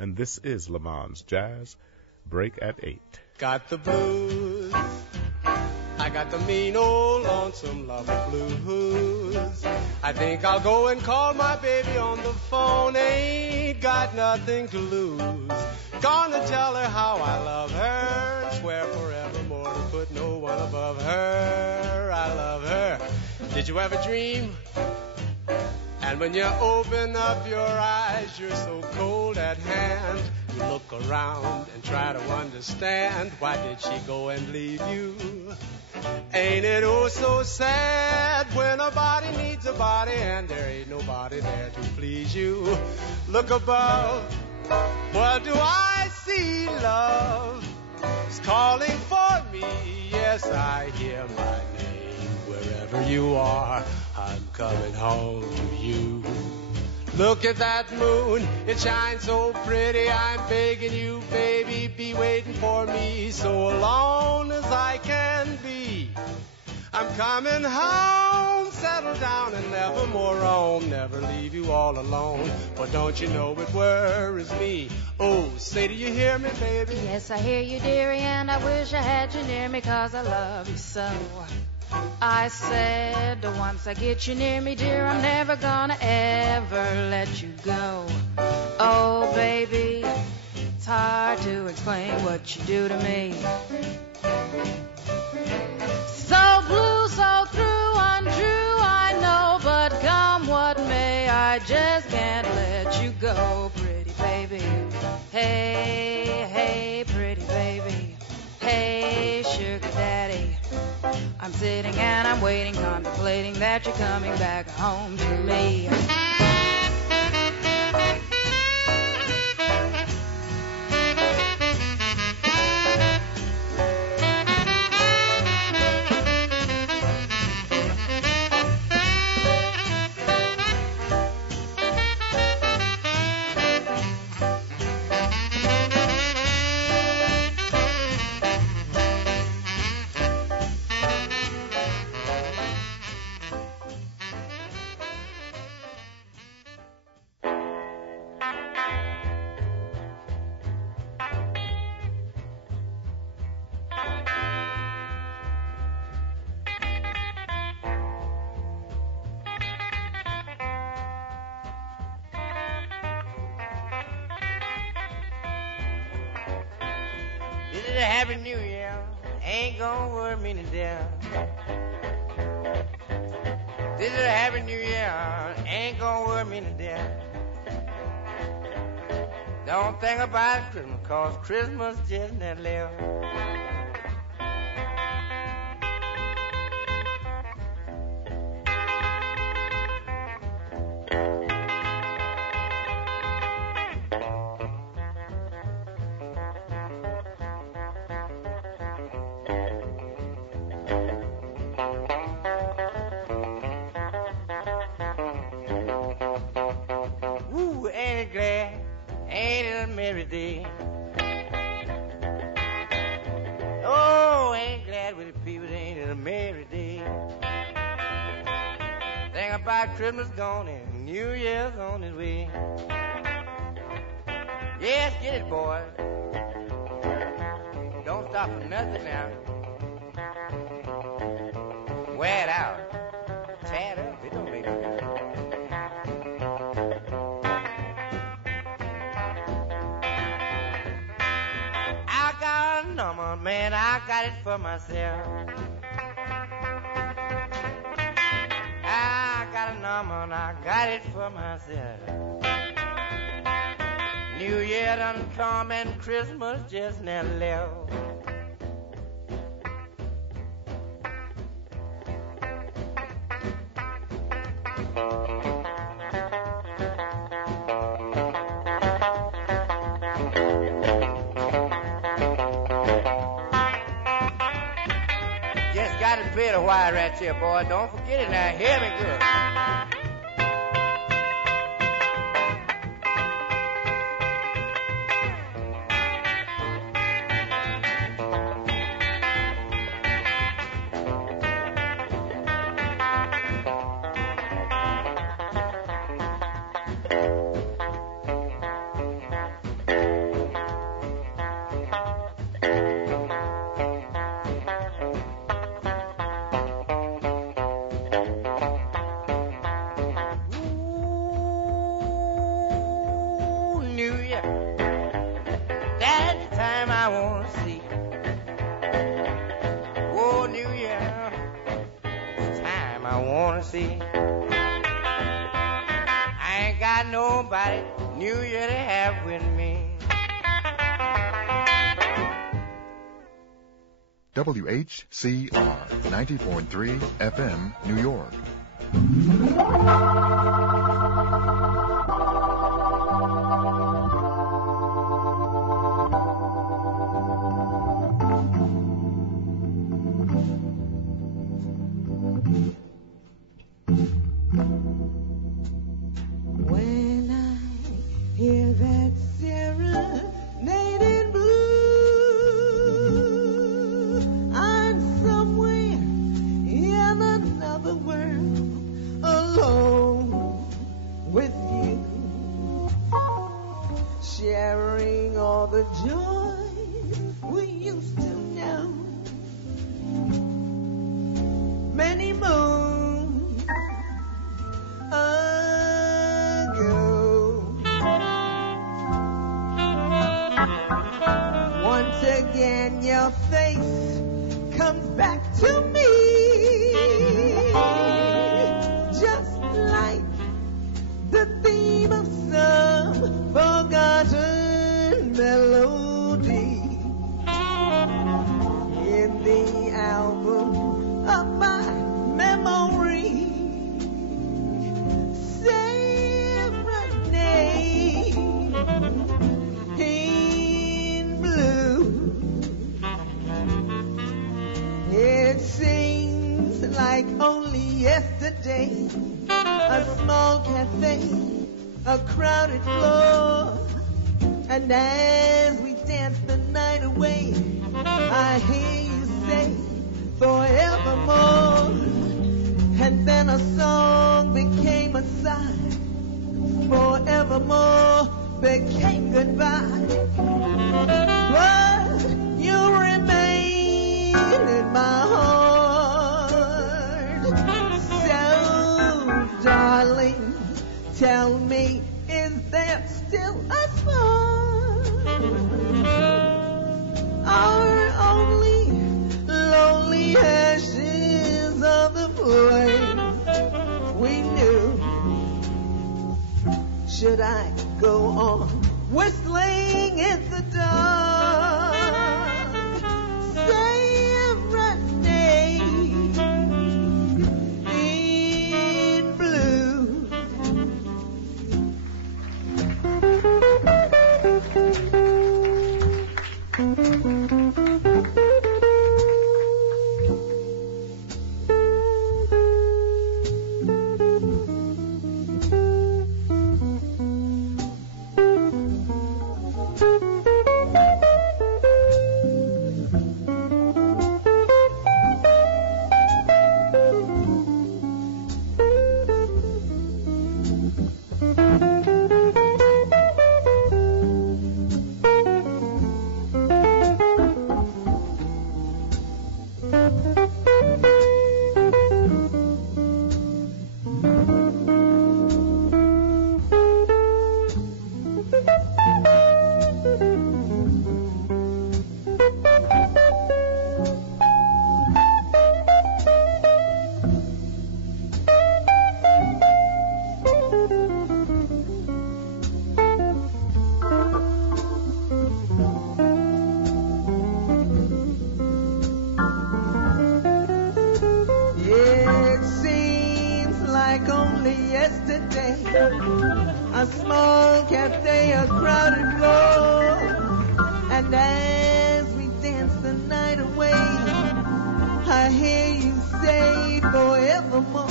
and this is Lamonds Jazz Break at 8. Got the blues. I got the mean old lonesome lover blues. I think I'll go and call my baby on the phone. Ain't got nothing to lose. Gonna tell her how I love her and swear forevermore to put no one above her. I love her. Did you ever dream? And when you open up your eyes, you're so cold at hand. You look around and try to understand. Why did she go and leave you? Ain't it oh so sad when a body needs a body and there ain't nobody there to please you? Look above, what do I see? Love is calling for me. Yes, I hear my name. Wherever you are, I'm coming home to you. Look at that moon, it shines so pretty. I'm begging you, baby, be waiting for me. So alone as I can be, I'm coming home, settle down and never more roam. Never leave you all alone, but don't you know it worries me. Oh, say, do you hear me, baby? Yes, I hear you, dearie, and I wish I had you near me, 'cause I love you so. I said, once I get you near me, dear, I'm never gonna ever let you go. Oh, baby, it's hard to explain what you do to me. So blue, so through, untrue, I know, but come what may, I just can't let you go, pretty baby. Hey, hey, pretty baby. Hey, sugar daddy. I'm sitting and I'm waiting, contemplating that you're coming back home to me. This is a happy new year, ain't gonna worry me to death. This is a happy new year, ain't gonna worry me to death. Don't think about Christmas, 'cause Christmas just never left. Christmas gone and New Year's on his way. Yes, get it, boy. Don't stop for nothing now. wear it out. Tear it up. It don't make no difference. I got a number, man, I got it for myself. I got a number and I got it for myself. New Year done come and Christmas just now left. Just got to play the wire right here, boy. Don't forget it now. Hear me good. I ain't got nobody New Year to have with me. WHCR 90.3 FM, New York. When I hear that serenading blue, I'm somewhere in another world, alone with you, sharing all the joy we used to know. Many moons ago. Once again, your face comes back to me, just like the theme of some forgotten melody in the album of my memory. Serenade in blue. It seems like only yesterday, a small cafe, a crowded floor, and as we dance the night away, I hear you say forevermore, and then a song became a sigh, forevermore became goodbye, but you remain in my heart. So darling, tell me, is there still a spark, or only lonely ashes of the flame we knew? Should I go on whistling in the dark? Serenade in blue. only yesterday, a small cafe, a crowded floor, and as we dance the night away, I hear you say forevermore,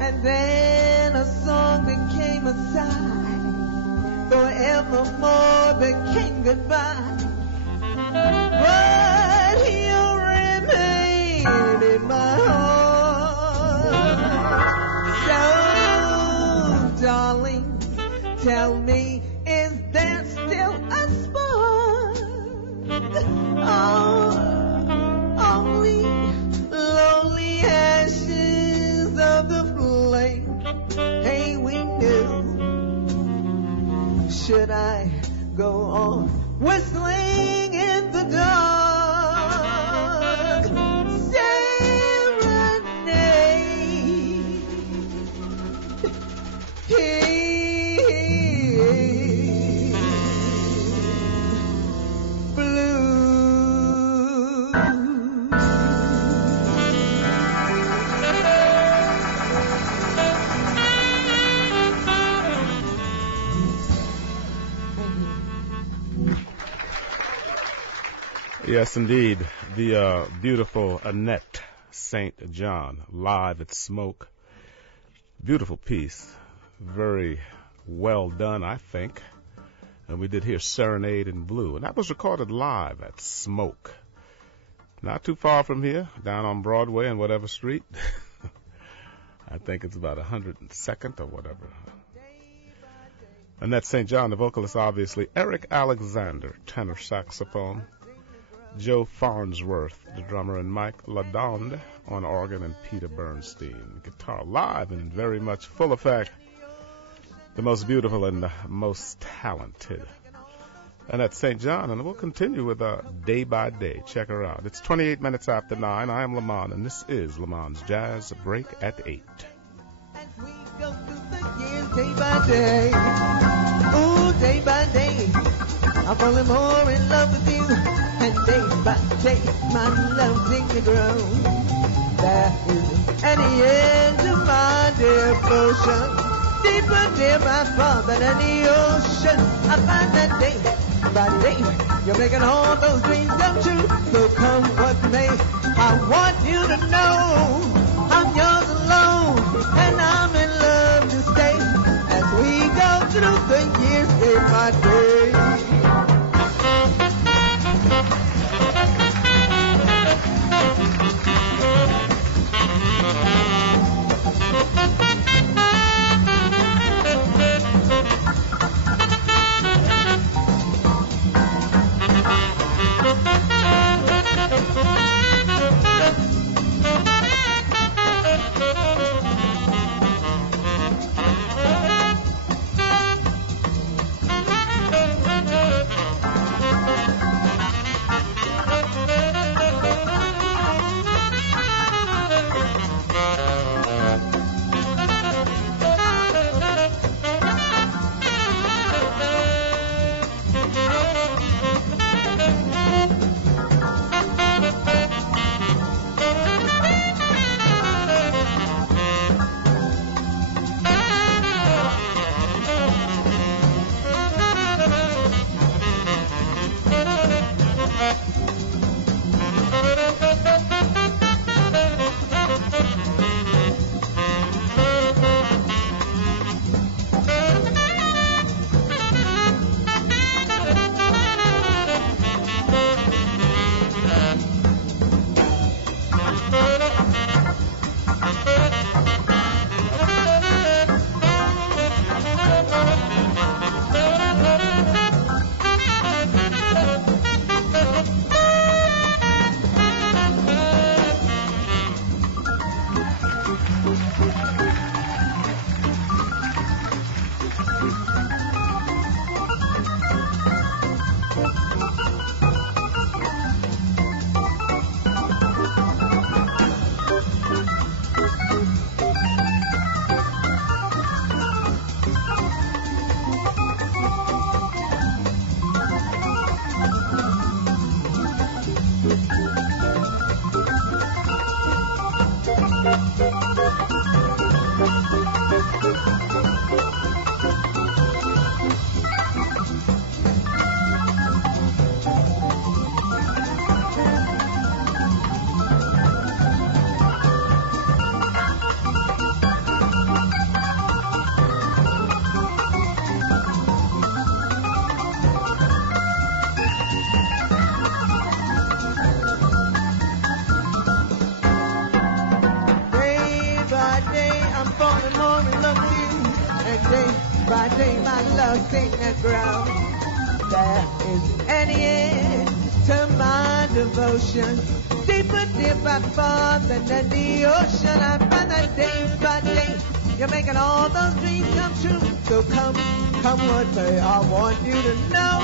and then a song became a sigh, forevermore became goodbye, but you remain in my heart. So, darling, tell me, is there still a spark? Oh, only lonely ashes of the flame. Hey, we knew. Should I go on whistling in the dark? Serenade. Yes, indeed. The beautiful Annette St. John, live at Smoke. Beautiful piece. Very well done, I think. And we did hear Serenade in Blue. And that was recorded live at Smoke. Not too far from here, down on Broadway and whatever street. I think it's about 102nd or whatever. Annette St. John, the vocalist, obviously. Eric Alexander, tenor saxophone. Joe Farnsworth, the drummer, and Mike Ladonde on organ, and Peter Bernstein, guitar, live and very much full effect. The most beautiful and the most talented. Annette St. John, and we'll continue with Day by Day. Check her out. It's 28 minutes after 9. I am Lamont, and this is Lamont's Jazz Break at 8. As we go through the years, day by day, ooh, day by day, I'm falling more in love with you, and day by day, my love seems to grow. There isn't any end to my devotion, deeper, dear, by far than any ocean. I find that day by day, you're making all those dreams come true. So come what may, I want you to know I'm yours alone, and I'm in love to stay as we go through the years day by day. by day, my love sing and grow. There isn't any end to my devotion. Deeper, deeper, far than the ocean. I find that day by day, you're making all those dreams come true. So come what may, I want you to know.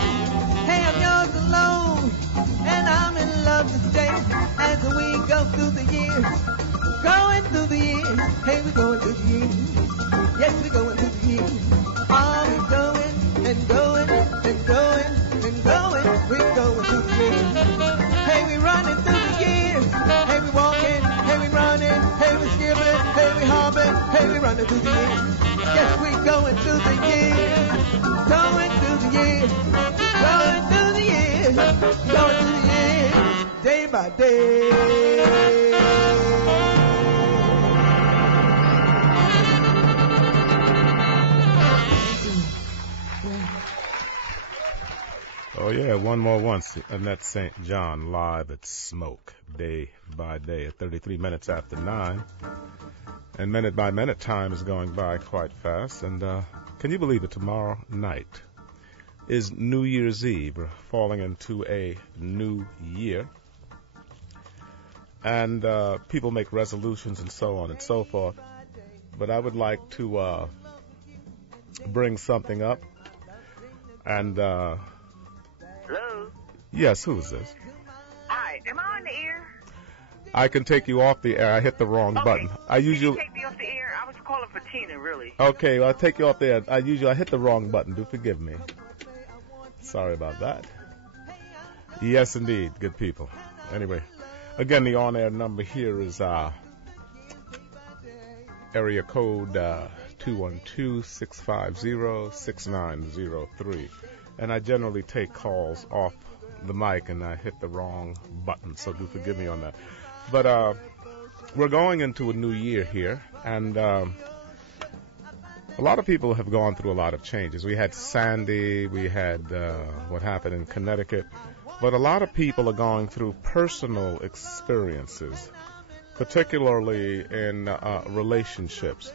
Hey, I'm yours alone, and I'm in love to stay. As we go through the years, going through the years. Hey, we're going through the years. Yes, we're going through the years. Are we going and going and going and going? We're going through the years. Hey, we running through the years. Hey, we walking. Hey, we running. Hey, we skipping. Hey, we hopping. Hey, we running through the years. Yes, we going through the years. Going through the years. Going through the years. Going through the years. Day by day. Oh, yeah, one more once. Annette St. John live at Smoke, day by day at 33 minutes after 9. And minute by minute, time is going by quite fast. And can you believe it? Tomorrow night is New Year's Eve. We're falling into a new year. And people make resolutions and so on and so forth. But I would like to bring something up. And hello? Yes, who is this? Hi, am I on the air? I can take you off the air. I hit the wrong button. I usually Can you take me off the air? I was calling for Tina, really. Okay, well, I'll take you off the air. I hit the wrong button. Do forgive me. Sorry about that. Yes, indeed, good people. Anyway, again, the on-air number here is area code 212-650-6903. And I generally take calls off the mic, and I hit the wrong button, so do forgive me on that. But we're going into a new year here, and a lot of people have gone through a lot of changes. We had Sandy, we had what happened in Connecticut, but a lot of people are going through personal experiences, particularly in relationships.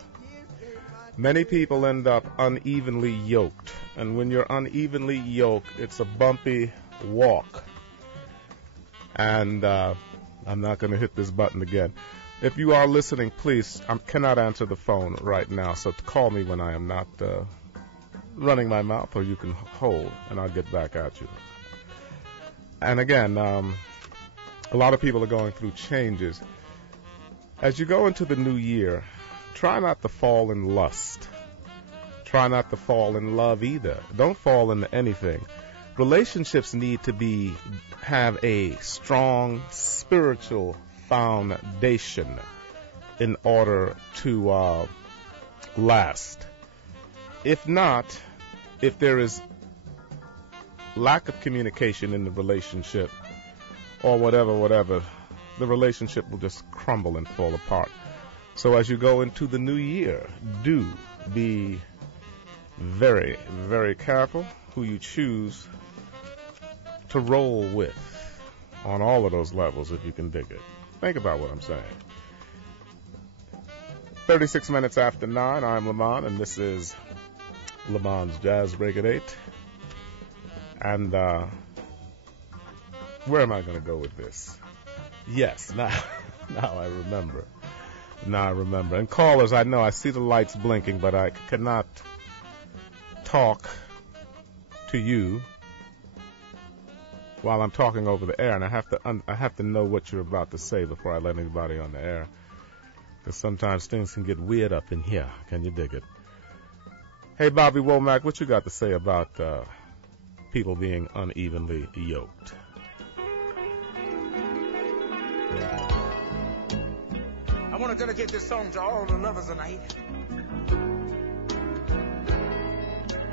Many people end up unevenly yoked, and when you're unevenly yoked, it's a bumpy walk. And I'm not going to hit this button again. If you are listening, please, I cannot answer the phone right now, so call me when I am not running my mouth, or you can hold, and I'll get back at you. And again, a lot of people are going through changes. As you go into the new year, try not to fall in lust. Try not to fall in love either. Don't fall into anything. Relationships need to have a strong spiritual foundation in order to last. If not, if there is lack of communication in the relationship or whatever, the relationship will just crumble and fall apart. So as you go into the new year, do be very, very careful who you choose to roll with on all of those levels, if you can dig it. Think about what I'm saying. 36 minutes after 9, I'm Lamont, and this is Lamonds Jazz Break at 8. And where am I going to go with this? Yes, now I remember. Now I remember. And callers, I know, I see the lights blinking, but I cannot talk to you while I'm talking over the air, and I have to know what you're about to say before I let anybody on the air, because sometimes things can get weird up in here. Can you dig it? Hey, Bobby Womack, what you got to say about people being unevenly yoked? I want to dedicate this song to all the lovers tonight.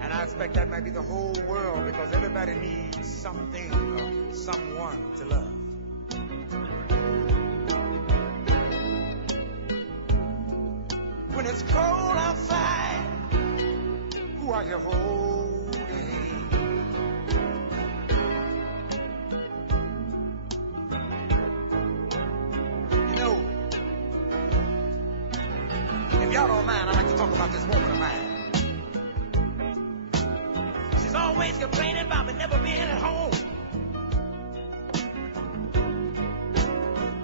And I expect that might be the whole world, because everybody needs something or someone to love. When it's cold outside, who are you holding? You know, if y'all don't mind, I'd like to talk about this woman of mine. always complaining about me never being at home.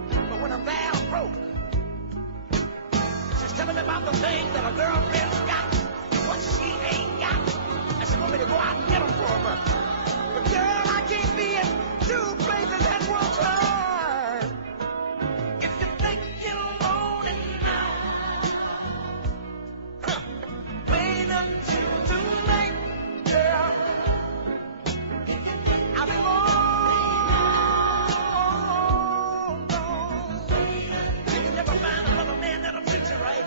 But when I'm down broke, she's telling me about the things that a girlfriend's got, what she ain't got, and she want me to go out and get them for her. But girl, I can't be in two places at one time. If you think you're lonely now, wait until tonight, girl. I'll be long gone. And you never find another man that'll treat you right.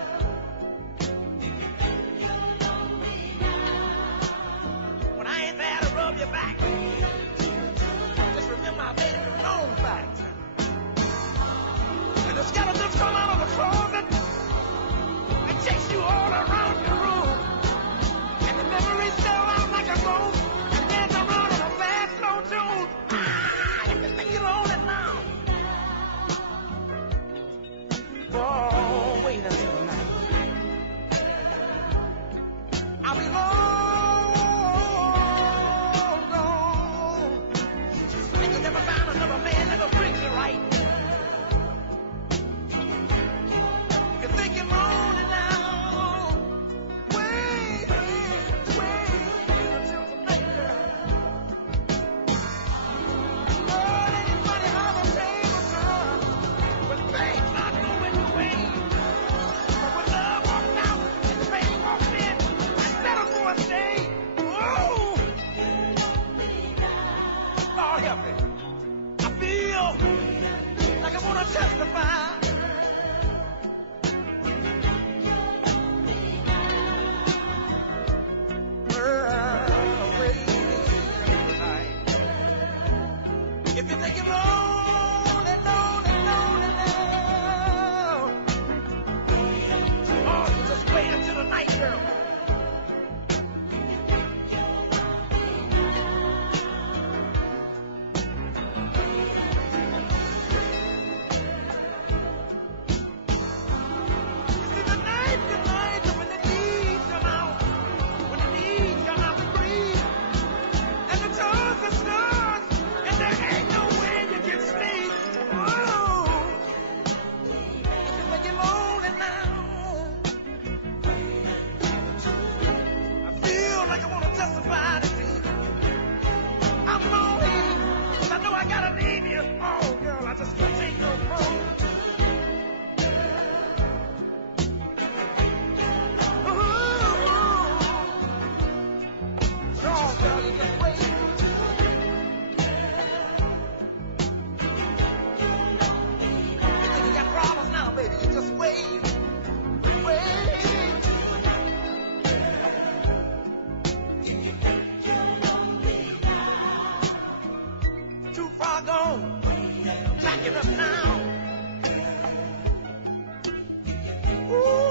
When I ain't there to rub your back, just remember I made it a known fact. And the skeletons come out of the closet and chase you all around your room. And the memories go out like a ghost and dance around in a fast, slow tune. Ah, if you think you're lonely now, oh, wait until the night. I'll be long gone. And you never found another man that'll treat you right. You think you're lonely now. Wait until tonight, girl. Lord, ain't it funny how the tables turn when things not going your way? But when love walks out and pain walks in, I settle for a stay. Whoa! Lord help me. I feel like I want to testify. If you think you're lonely now, oh, you just wait until the night, girl. See, the night, when the needs come out, to breathe, and the toes are stars, and there ain't no way you can sleep. Oh, if you think you're lonely now, I feel like I want to testify to you. I'm lonely, 'cause I know I gotta leave you. Oh, girl, I just can't take no more. No, girl, you just wait. You think you got problems now, baby? You just wait. Too far gone. Back it up now. Ooh,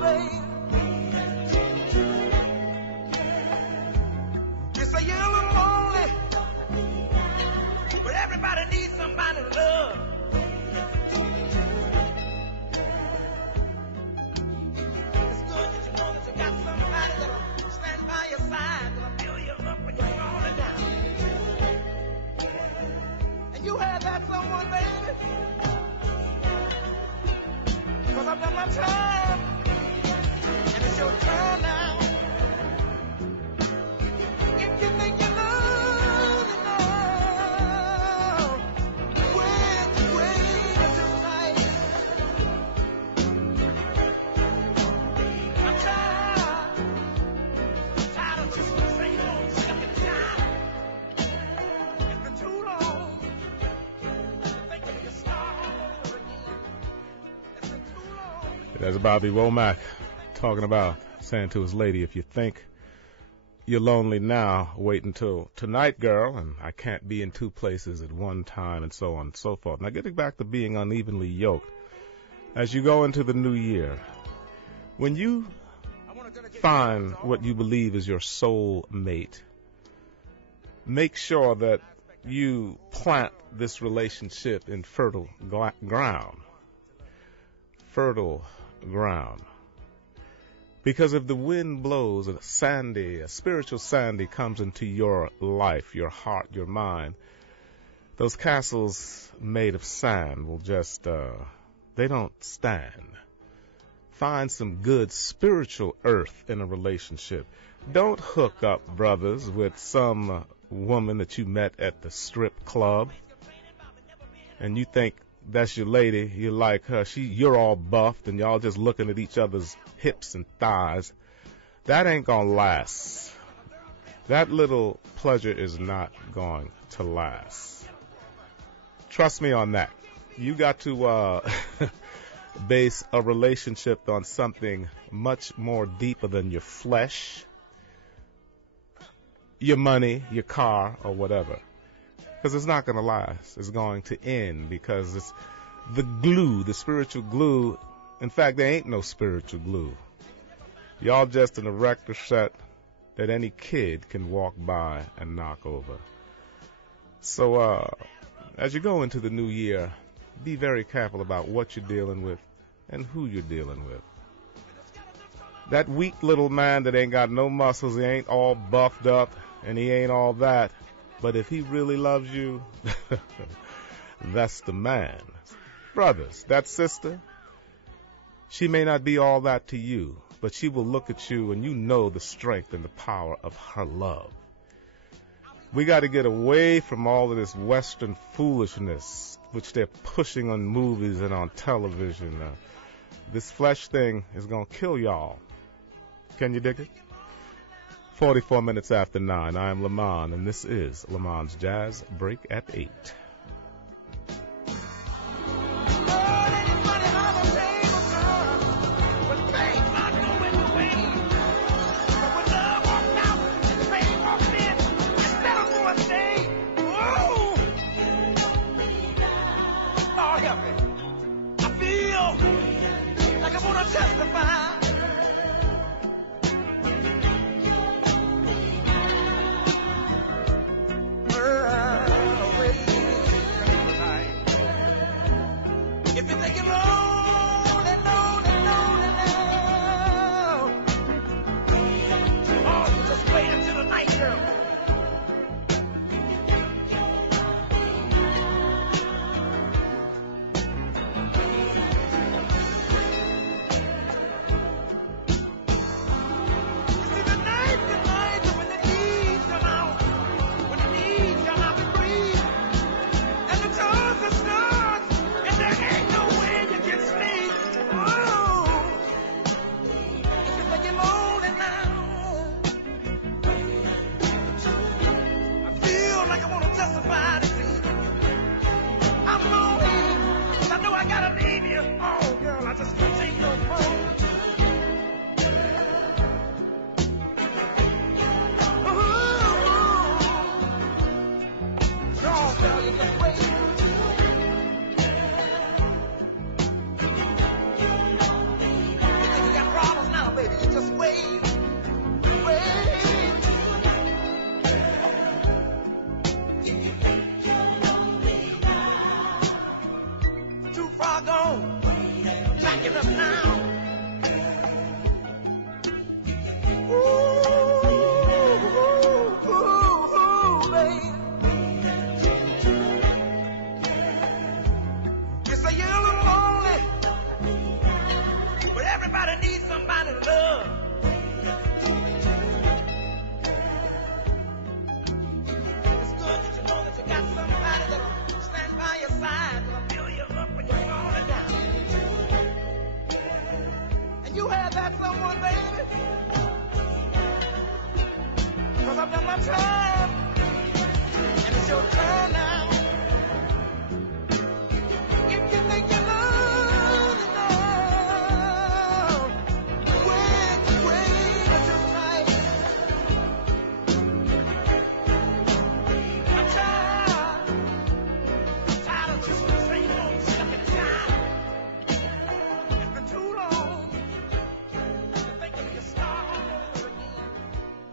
babe. You say you're a little lonely, but everybody needs somebody to love. It's good that you know that you got somebody that'll stand by your side, that'll fill you up when you're falling down. And you have that someone, baby. 'Cause I've done my time, and it's your turn now. If you think you're lonely now, wait until tonight. I'm tired of just the same old stuck in the time. It's been too long. Thinking you can start all over again. It's been too long. That's Bobby Womack talking about, saying to his lady, if you think you're lonely now, wait until tonight, girl, and I can't be in two places at one time, and so on and so forth. Now, getting back to being unevenly yoked, as you go into the new year, when you find what you believe is your soul mate, make sure that you plant this relationship in fertile ground. Fertile ground. Because if the wind blows, a spiritual Sandy comes into your life, your heart, your mind, those castles made of sand will just, they don't stand. Find some good spiritual earth in a relationship. Don't hook up, brothers, with some woman that you met at the strip club and you think that's your lady, you like her, you're all buffed and y'all just looking at each other's hips and thighs. That ain't gonna last. That little pleasure is not going to last. Trust me on that. You got to base a relationship on something much more deeper than your flesh, your money, your car, or whatever. Because it's not going to last. It's going to end because it's the glue, the spiritual glue. In fact, there ain't no spiritual glue. Y'all just an erector set that any kid can walk by and knock over. So as you go into the new year, be very careful about what you're dealing with and who you're dealing with. That weak little man that ain't got no muscles, he ain't all buffed up, and he ain't all that. But if he really loves you, that's the man. Brothers, that sister, she may not be all that to you, but she will look at you and you know the strength and the power of her love. We got to get away from all of this Western foolishness, which they're pushing on movies and on television. This flesh thing is going to kill y'all. Can you dig it? 44 minutes after 9, I am Lamond, and this is Lamond's Jazz Break at 8.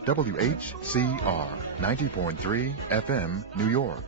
WHCR 90.3 FM, New York.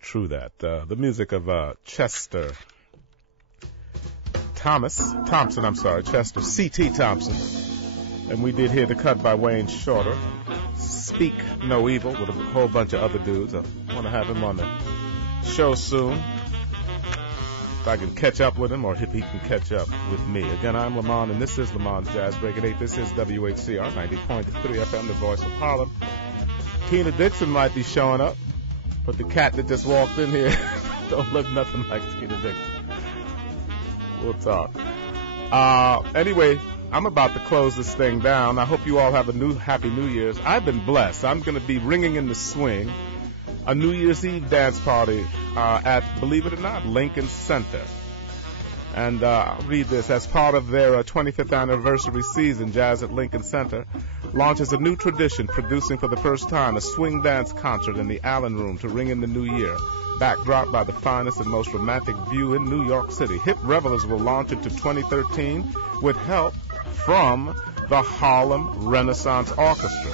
True that. The music of Chester Chester C.T. Thompson. And we did hear the cut by Wayne Shorter, Speak No Evil, with a whole bunch of other dudes. I want to have him on the show soon. If I can catch up with him, or if he can catch up with me. Again, I'm Lamont, and this is Lamont's Jazz Break at 8. This is Whcr 90.3 FM, the voice of Harlem. Tina Dixon might be showing up, but the cat that just walked in here don't look nothing like Tina Dixon. We'll talk. Anyway, I'm about to close this thing down. I hope you all have a happy New Year's. I've been blessed. I'm going to be ringing in the swing a New Year's Eve dance party at, believe it or not, Lincoln Center. And I'll read this. As part of their 25th anniversary season, Jazz at Lincoln Center launches a new tradition, producing for the first time a swing dance concert in the Allen Room to ring in the new year, backdropped by the finest and most romantic view in New York City. Hip revelers will launch into 2013 with help from the Harlem Renaissance Orchestra,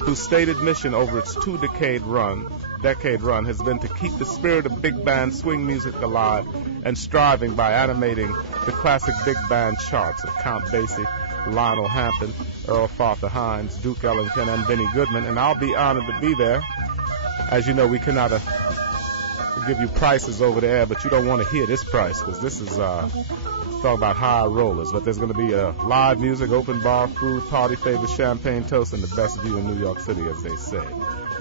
whose stated mission over its two-decade run has been to keep the spirit of big band swing music alive and striving by animating the classic big band charts of Count Basie, Lionel Hampton, Earl Father Hines, Duke Ellington, and Benny Goodman. And I'll be honored to be there. As you know, we cannot give you prices over the air, but you don't want to hear this price, because this is talk about high rollers. But there's going to be live music, open bar, food, party favors, champagne toast, and the best view in New York City, as they say.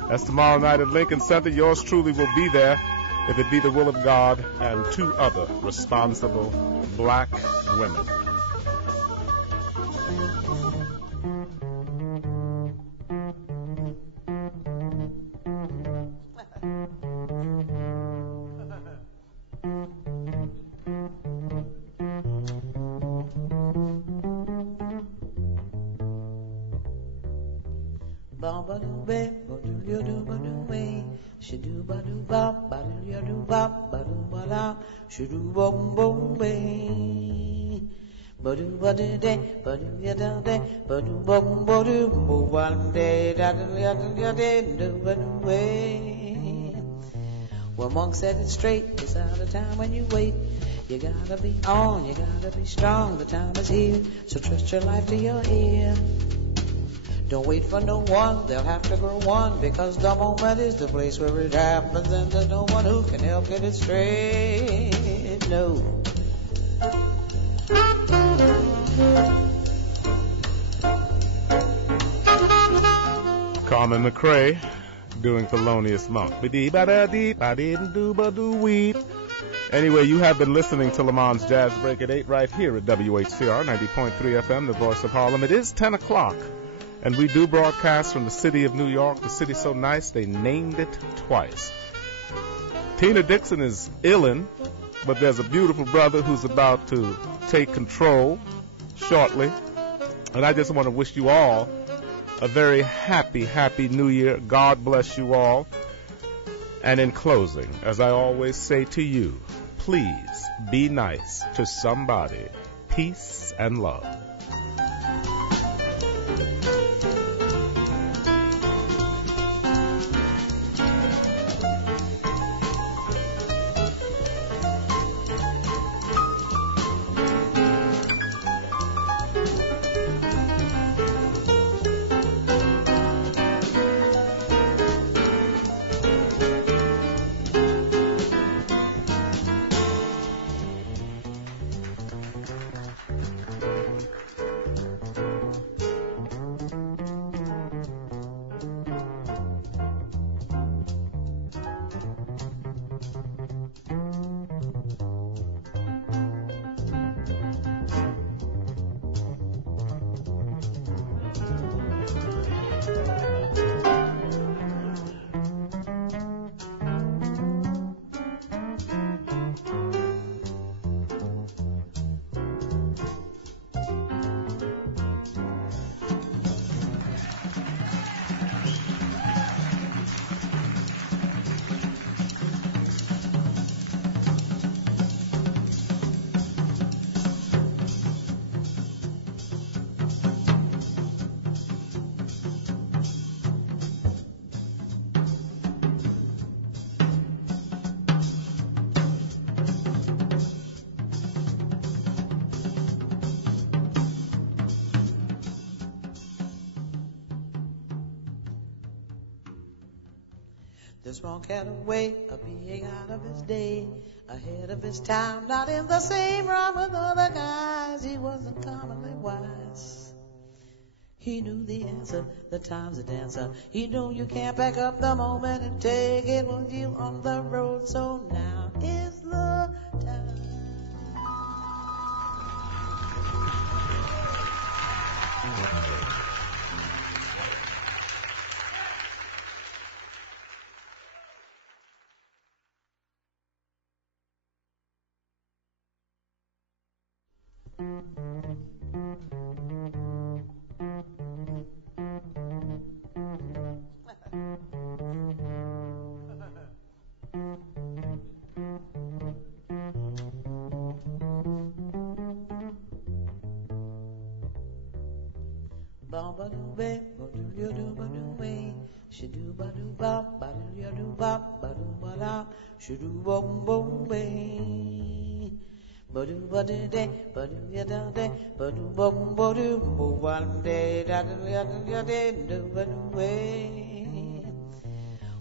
That's tomorrow night at Lincoln Center. Yours truly will be there, if it be the will of God and two other responsible black women. Well, Monk said it straight, it's out of time when you wait. You gotta be on, you gotta be strong, the time is here, so trust your life to your ear. Don't wait for no one, they'll have to grow one, because the moment is the place where it happens, and there's no one who can help get it straight. No. Carmen McRae doing Thelonious Monk. Anyway, you have been listening to Lamonds Jazz Break at 8 right here at Whcr 90.3 FM, the voice of Harlem. It is 10 o'clock, and we do broadcast from the city of New York. The city's so nice, they named it twice. Tina Dixon is illin', but there's a beautiful brother who's about to take control shortly. And I just want to wish you all a very happy, happy New Year. God bless you all. And in closing, as I always say to you, please be nice to somebody. Peace and love. This Monk had a way of being out of his day, ahead of his time, not in the same rhyme with other guys. He wasn't commonly wise. He knew the answer, the time's a dancer. He knew you can't back up the moment and take it with you on the road. So now is the time.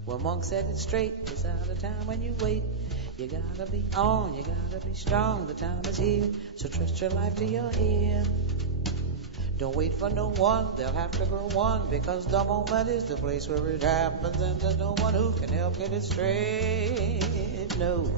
Well, Monk said it straight, it's out of time when you wait. You gotta be on, you gotta be strong, the time is here, so trust your life to your ear. Don't wait for no one, they'll have to grow one, because the moment is the place where it happens, and there's no one who can help get it straight. No.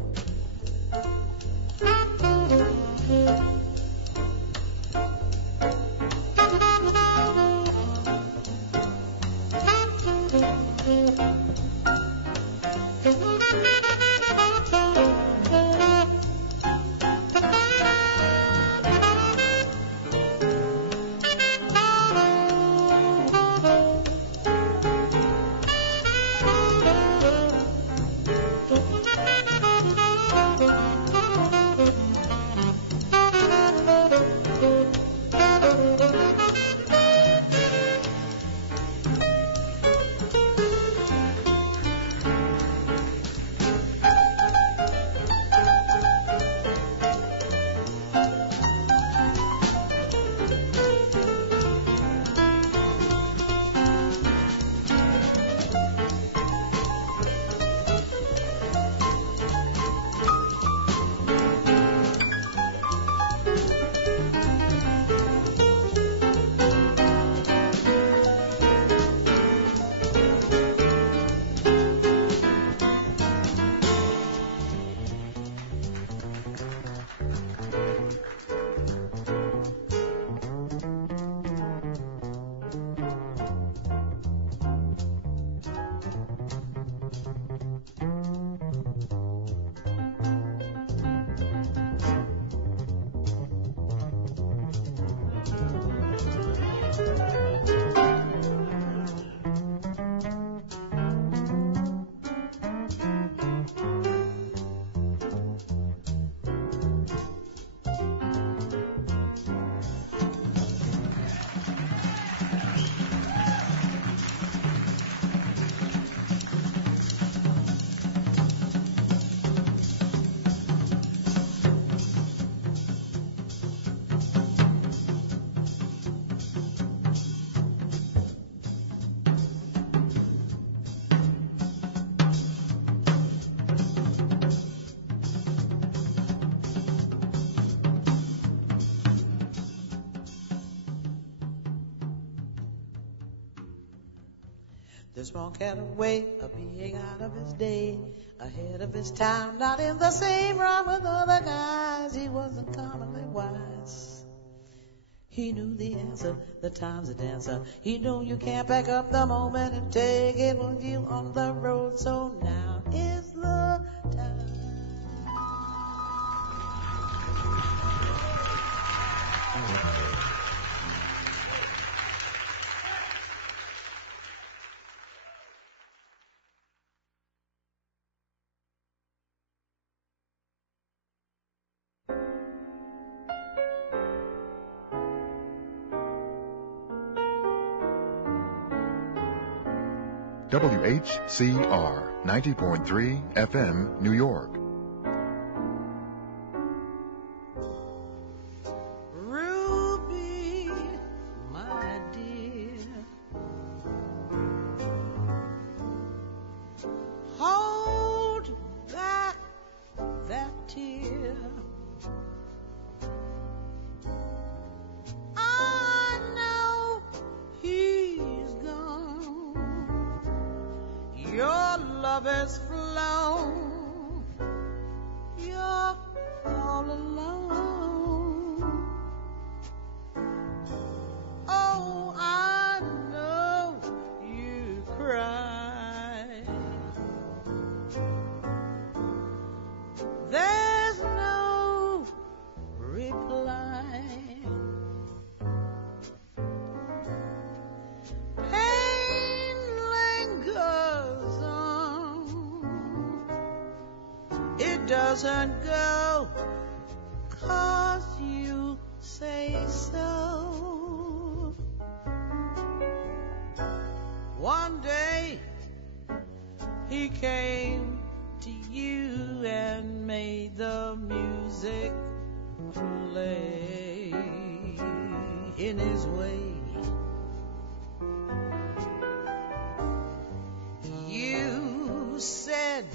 This monk had a way of being out of his day, ahead of his time, not in the same rhyme with other guys. He wasn't commonly wise. He knew the answer, the time's a dancer. He knew you can't back up the moment and take it with you on the road. So now is the time. WHCR 90.3 FM, New York. Ruby, my dear, hold back that tear. I know he's gone. Your love has flown. You're all alone. Oh, I know you cry. There's no reply. doesn't go 'cause you say so. One day he came to you and made the music play in his way. You said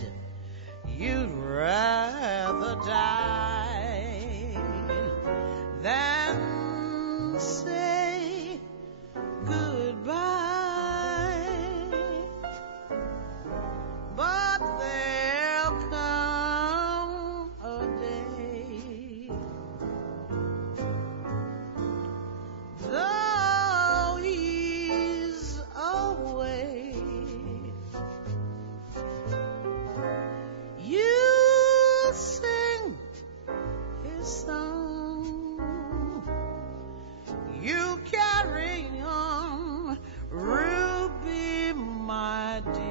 you'd rather die than say goodbye. But there'll come a day, though he's away, you sing his song. You carry on, Ruby, my dear.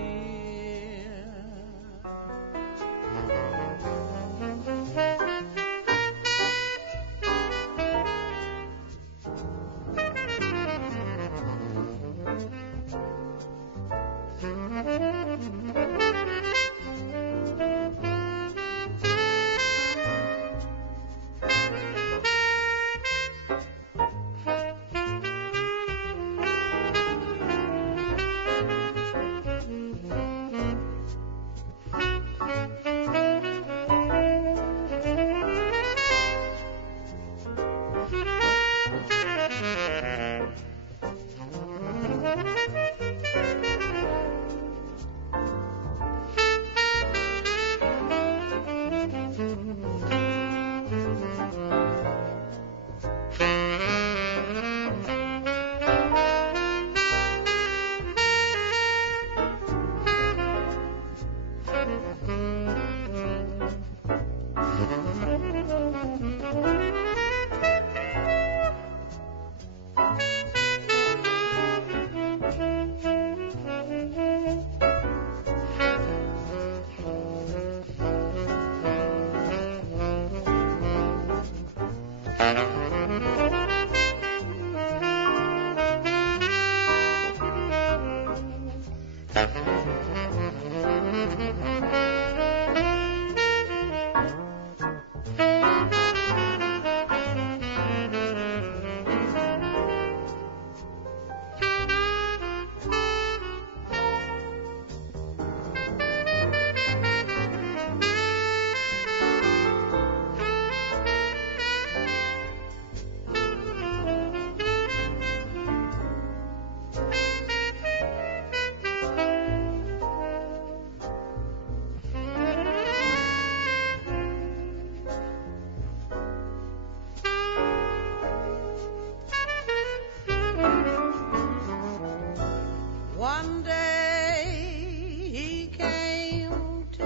One day he came to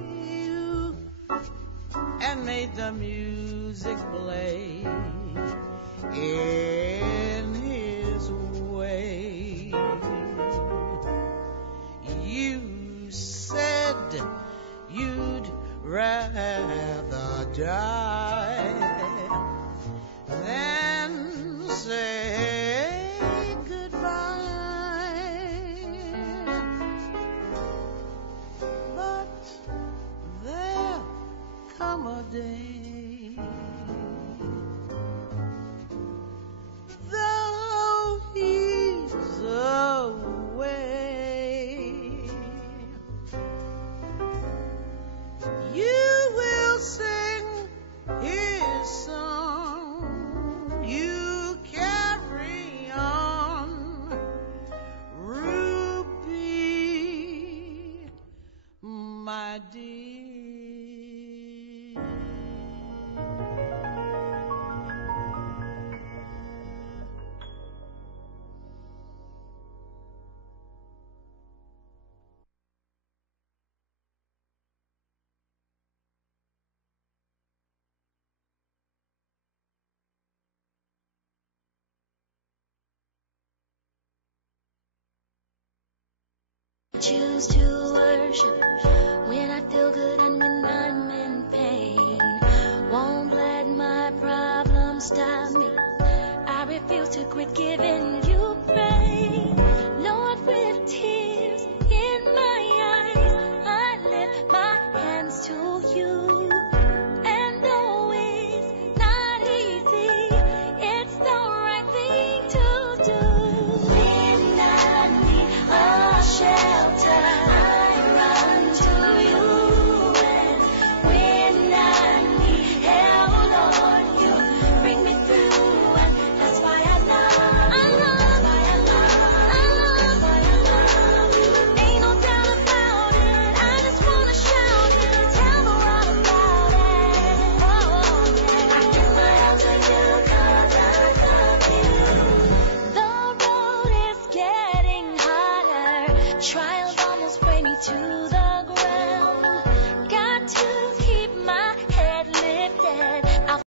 you and made the music play in his way. You said you'd rather die than say goodbye. But there come a day, though he's away, you will sing his song. You carry on, Ruby, my dear. Choose to worship when I feel good and when I'm in with giving you praise. Lord, with tears in my eyes, I lift my hands to you. And though it's not easy, it's the right thing to do. When I need a shelter, I run to you. And when I need help, Lord, you bring me through. And that's why I love you. Ain't no doubt about it. I just wanna shout it. Tell the world about it. Oh, yeah. I give my all to you 'cause I love you. The road is getting harder. Try